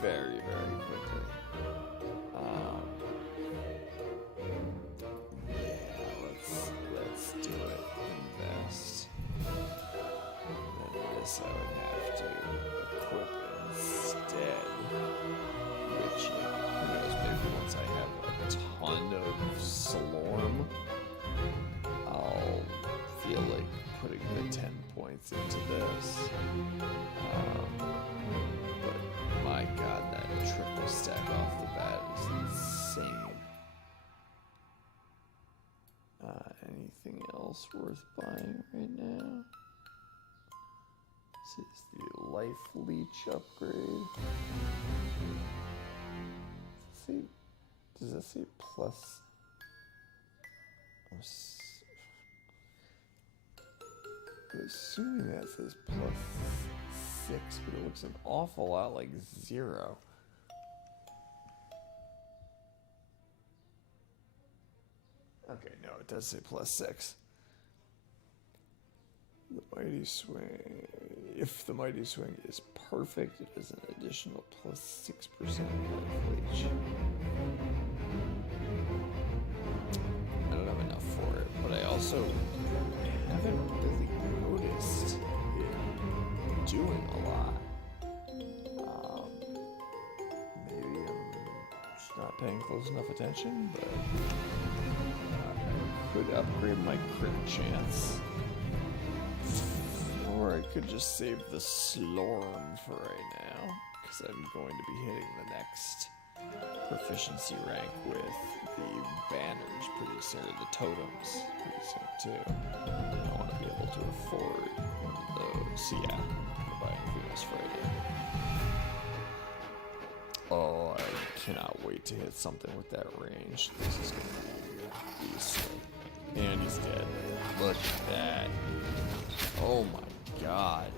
very, very quickly. Yeah, let's do it. Invest. And this I would have to equip instead. Which, who knows, maybe once I have a ton of Slorm, I'll feel like putting the 10 points into this. But my god, that triple stack off the bat is insane. Anything else worth buying right now? This is the Life Leech upgrade. Does that say plus? I'm assuming that says plus 6, but it looks an awful lot like 0. Okay, no, it does say plus 6. The Mighty Swing. If the Mighty Swing is perfect, it has an additional plus 6% life leech. I don't have enough for it, but I also haven't really noticed it doing a lot. Maybe I'm just not paying close enough attention, but I could upgrade my crit chance. Or I could just save the Slorm for right now, because I'm going to be hitting the next proficiency rank with the banners pretty soon, or the totems pretty soon too. I want to be able to afford one of those. So yeah, I'm buying Venus Friday. Oh, I cannot wait to hit something with that range. This is going to be a beast. And he's dead. Look at that. Oh my god.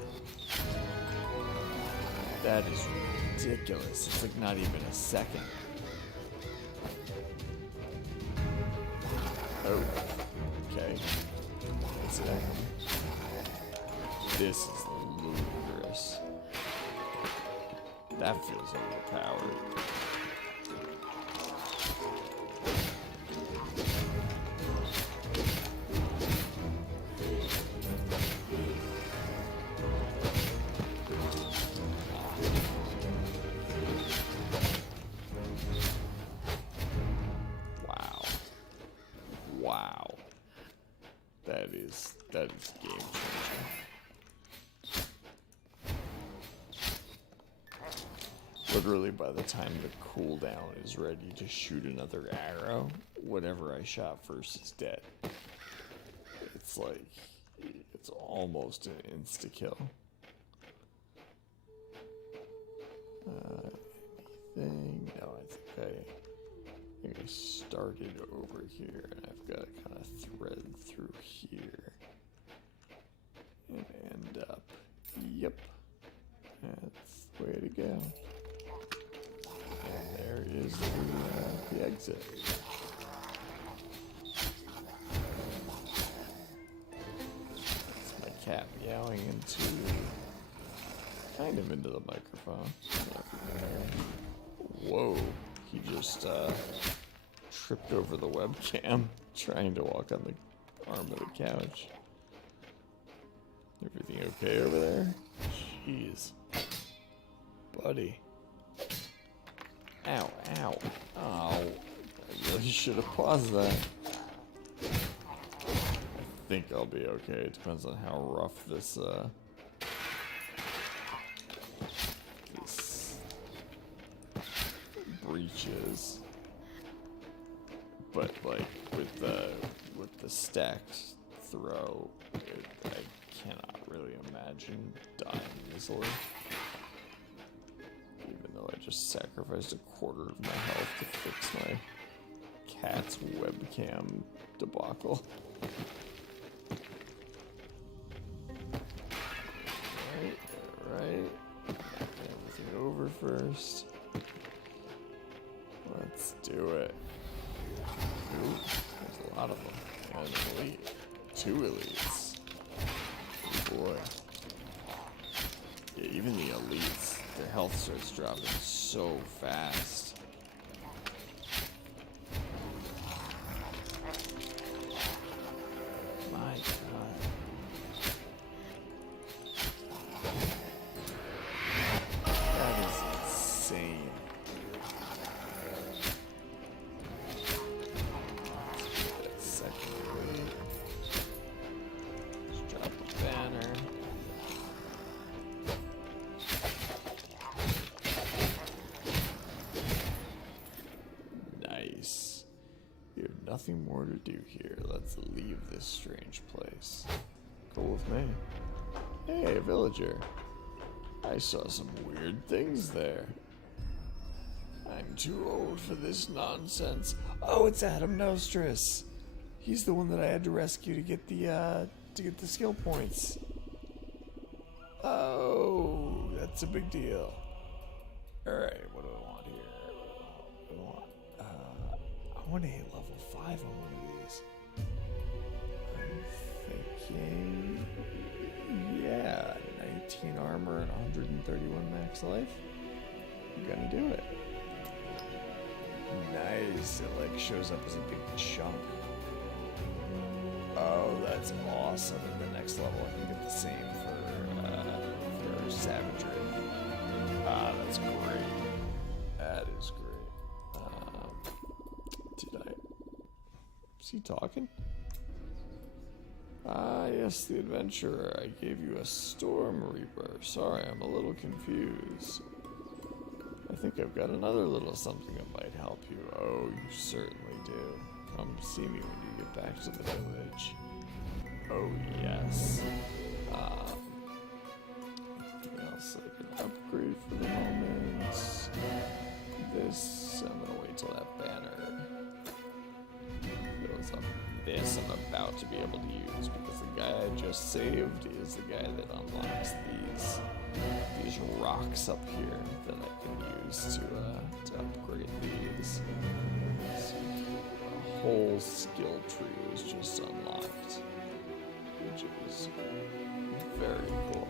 That is ridiculous. It's like not even a second. Oh. Okay. This is ludicrous. That feels overpowered. Wow. Wow. That is game changing. Literally, by the time the cooldown is ready to shoot another arrow, whatever I shot first is dead. It's like, it's almost an insta-kill. Anything? No, I think I started over here, and I've got to kind of thread through here and end up. Yep, that's the way to go. And there is the exit. That's my cat meowing kind of into the microphone. Whoa, he just tripped over the webcam trying to walk on the arm of the couch. Everything okay over there? Jeez. Buddy. Ow, ow. Oh, I really should have paused that. I think I'll be okay. It depends on how rough this breach is. But like with the stacked throw, I cannot really imagine dying easily. Even though I just sacrificed a quarter of my health to fix my cat's webcam debacle. Right. Everything over first. Let's do it. Ooh, there's a lot of them. And an elite. 2 elites. Oh boy. Yeah, even the elites, their health starts dropping so fast. My God. That is insane. Second elite. Just drop the banner. Nice. You have nothing more to do here. Let's leave this strange place. Cool with me. Hey, villager. I saw some weird things there. I'm too old for this nonsense. Oh, it's Adam Nostris. He's the one that I had to rescue to get the skill points. Oh, that's a big deal. Alright, what do I want here? I want to hit level 5 on one of these. I'm thinking, yeah, 19 armor and 131 max life. I'm gonna do it. Nice, it like shows up as a big chunk. Oh, that's awesome. At the next level, I can get the same for savagery. Ah, that's great. That is great. Is he talking? Ah, yes, the adventurer. I gave you a storm reaper. Sorry, I'm a little confused. I think I've got another little something that might help you. Oh, you certainly do. Come see me when you get back to the village. Oh, yes. Anything else I can upgrade for the moment? This, I'm gonna wait till that banner fills up. This I'm about to be able to use because the guy I just saved is the guy that unlocks these rocks up here that I can use to upgrade these. So a whole skill tree was just unlocked. which is very cool.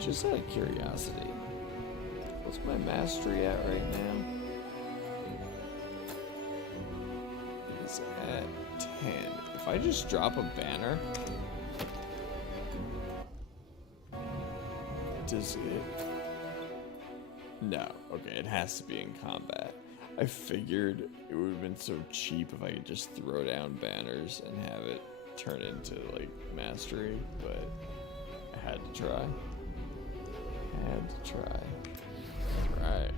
Just out of curiosity, what's my mastery at right now? It's at 10. If I just drop a banner, does it? No. Okay, it has to be in combat. I figured it would have been so cheap if I could just throw down banners and have it turn into, like, mastery, but I had to try. Right.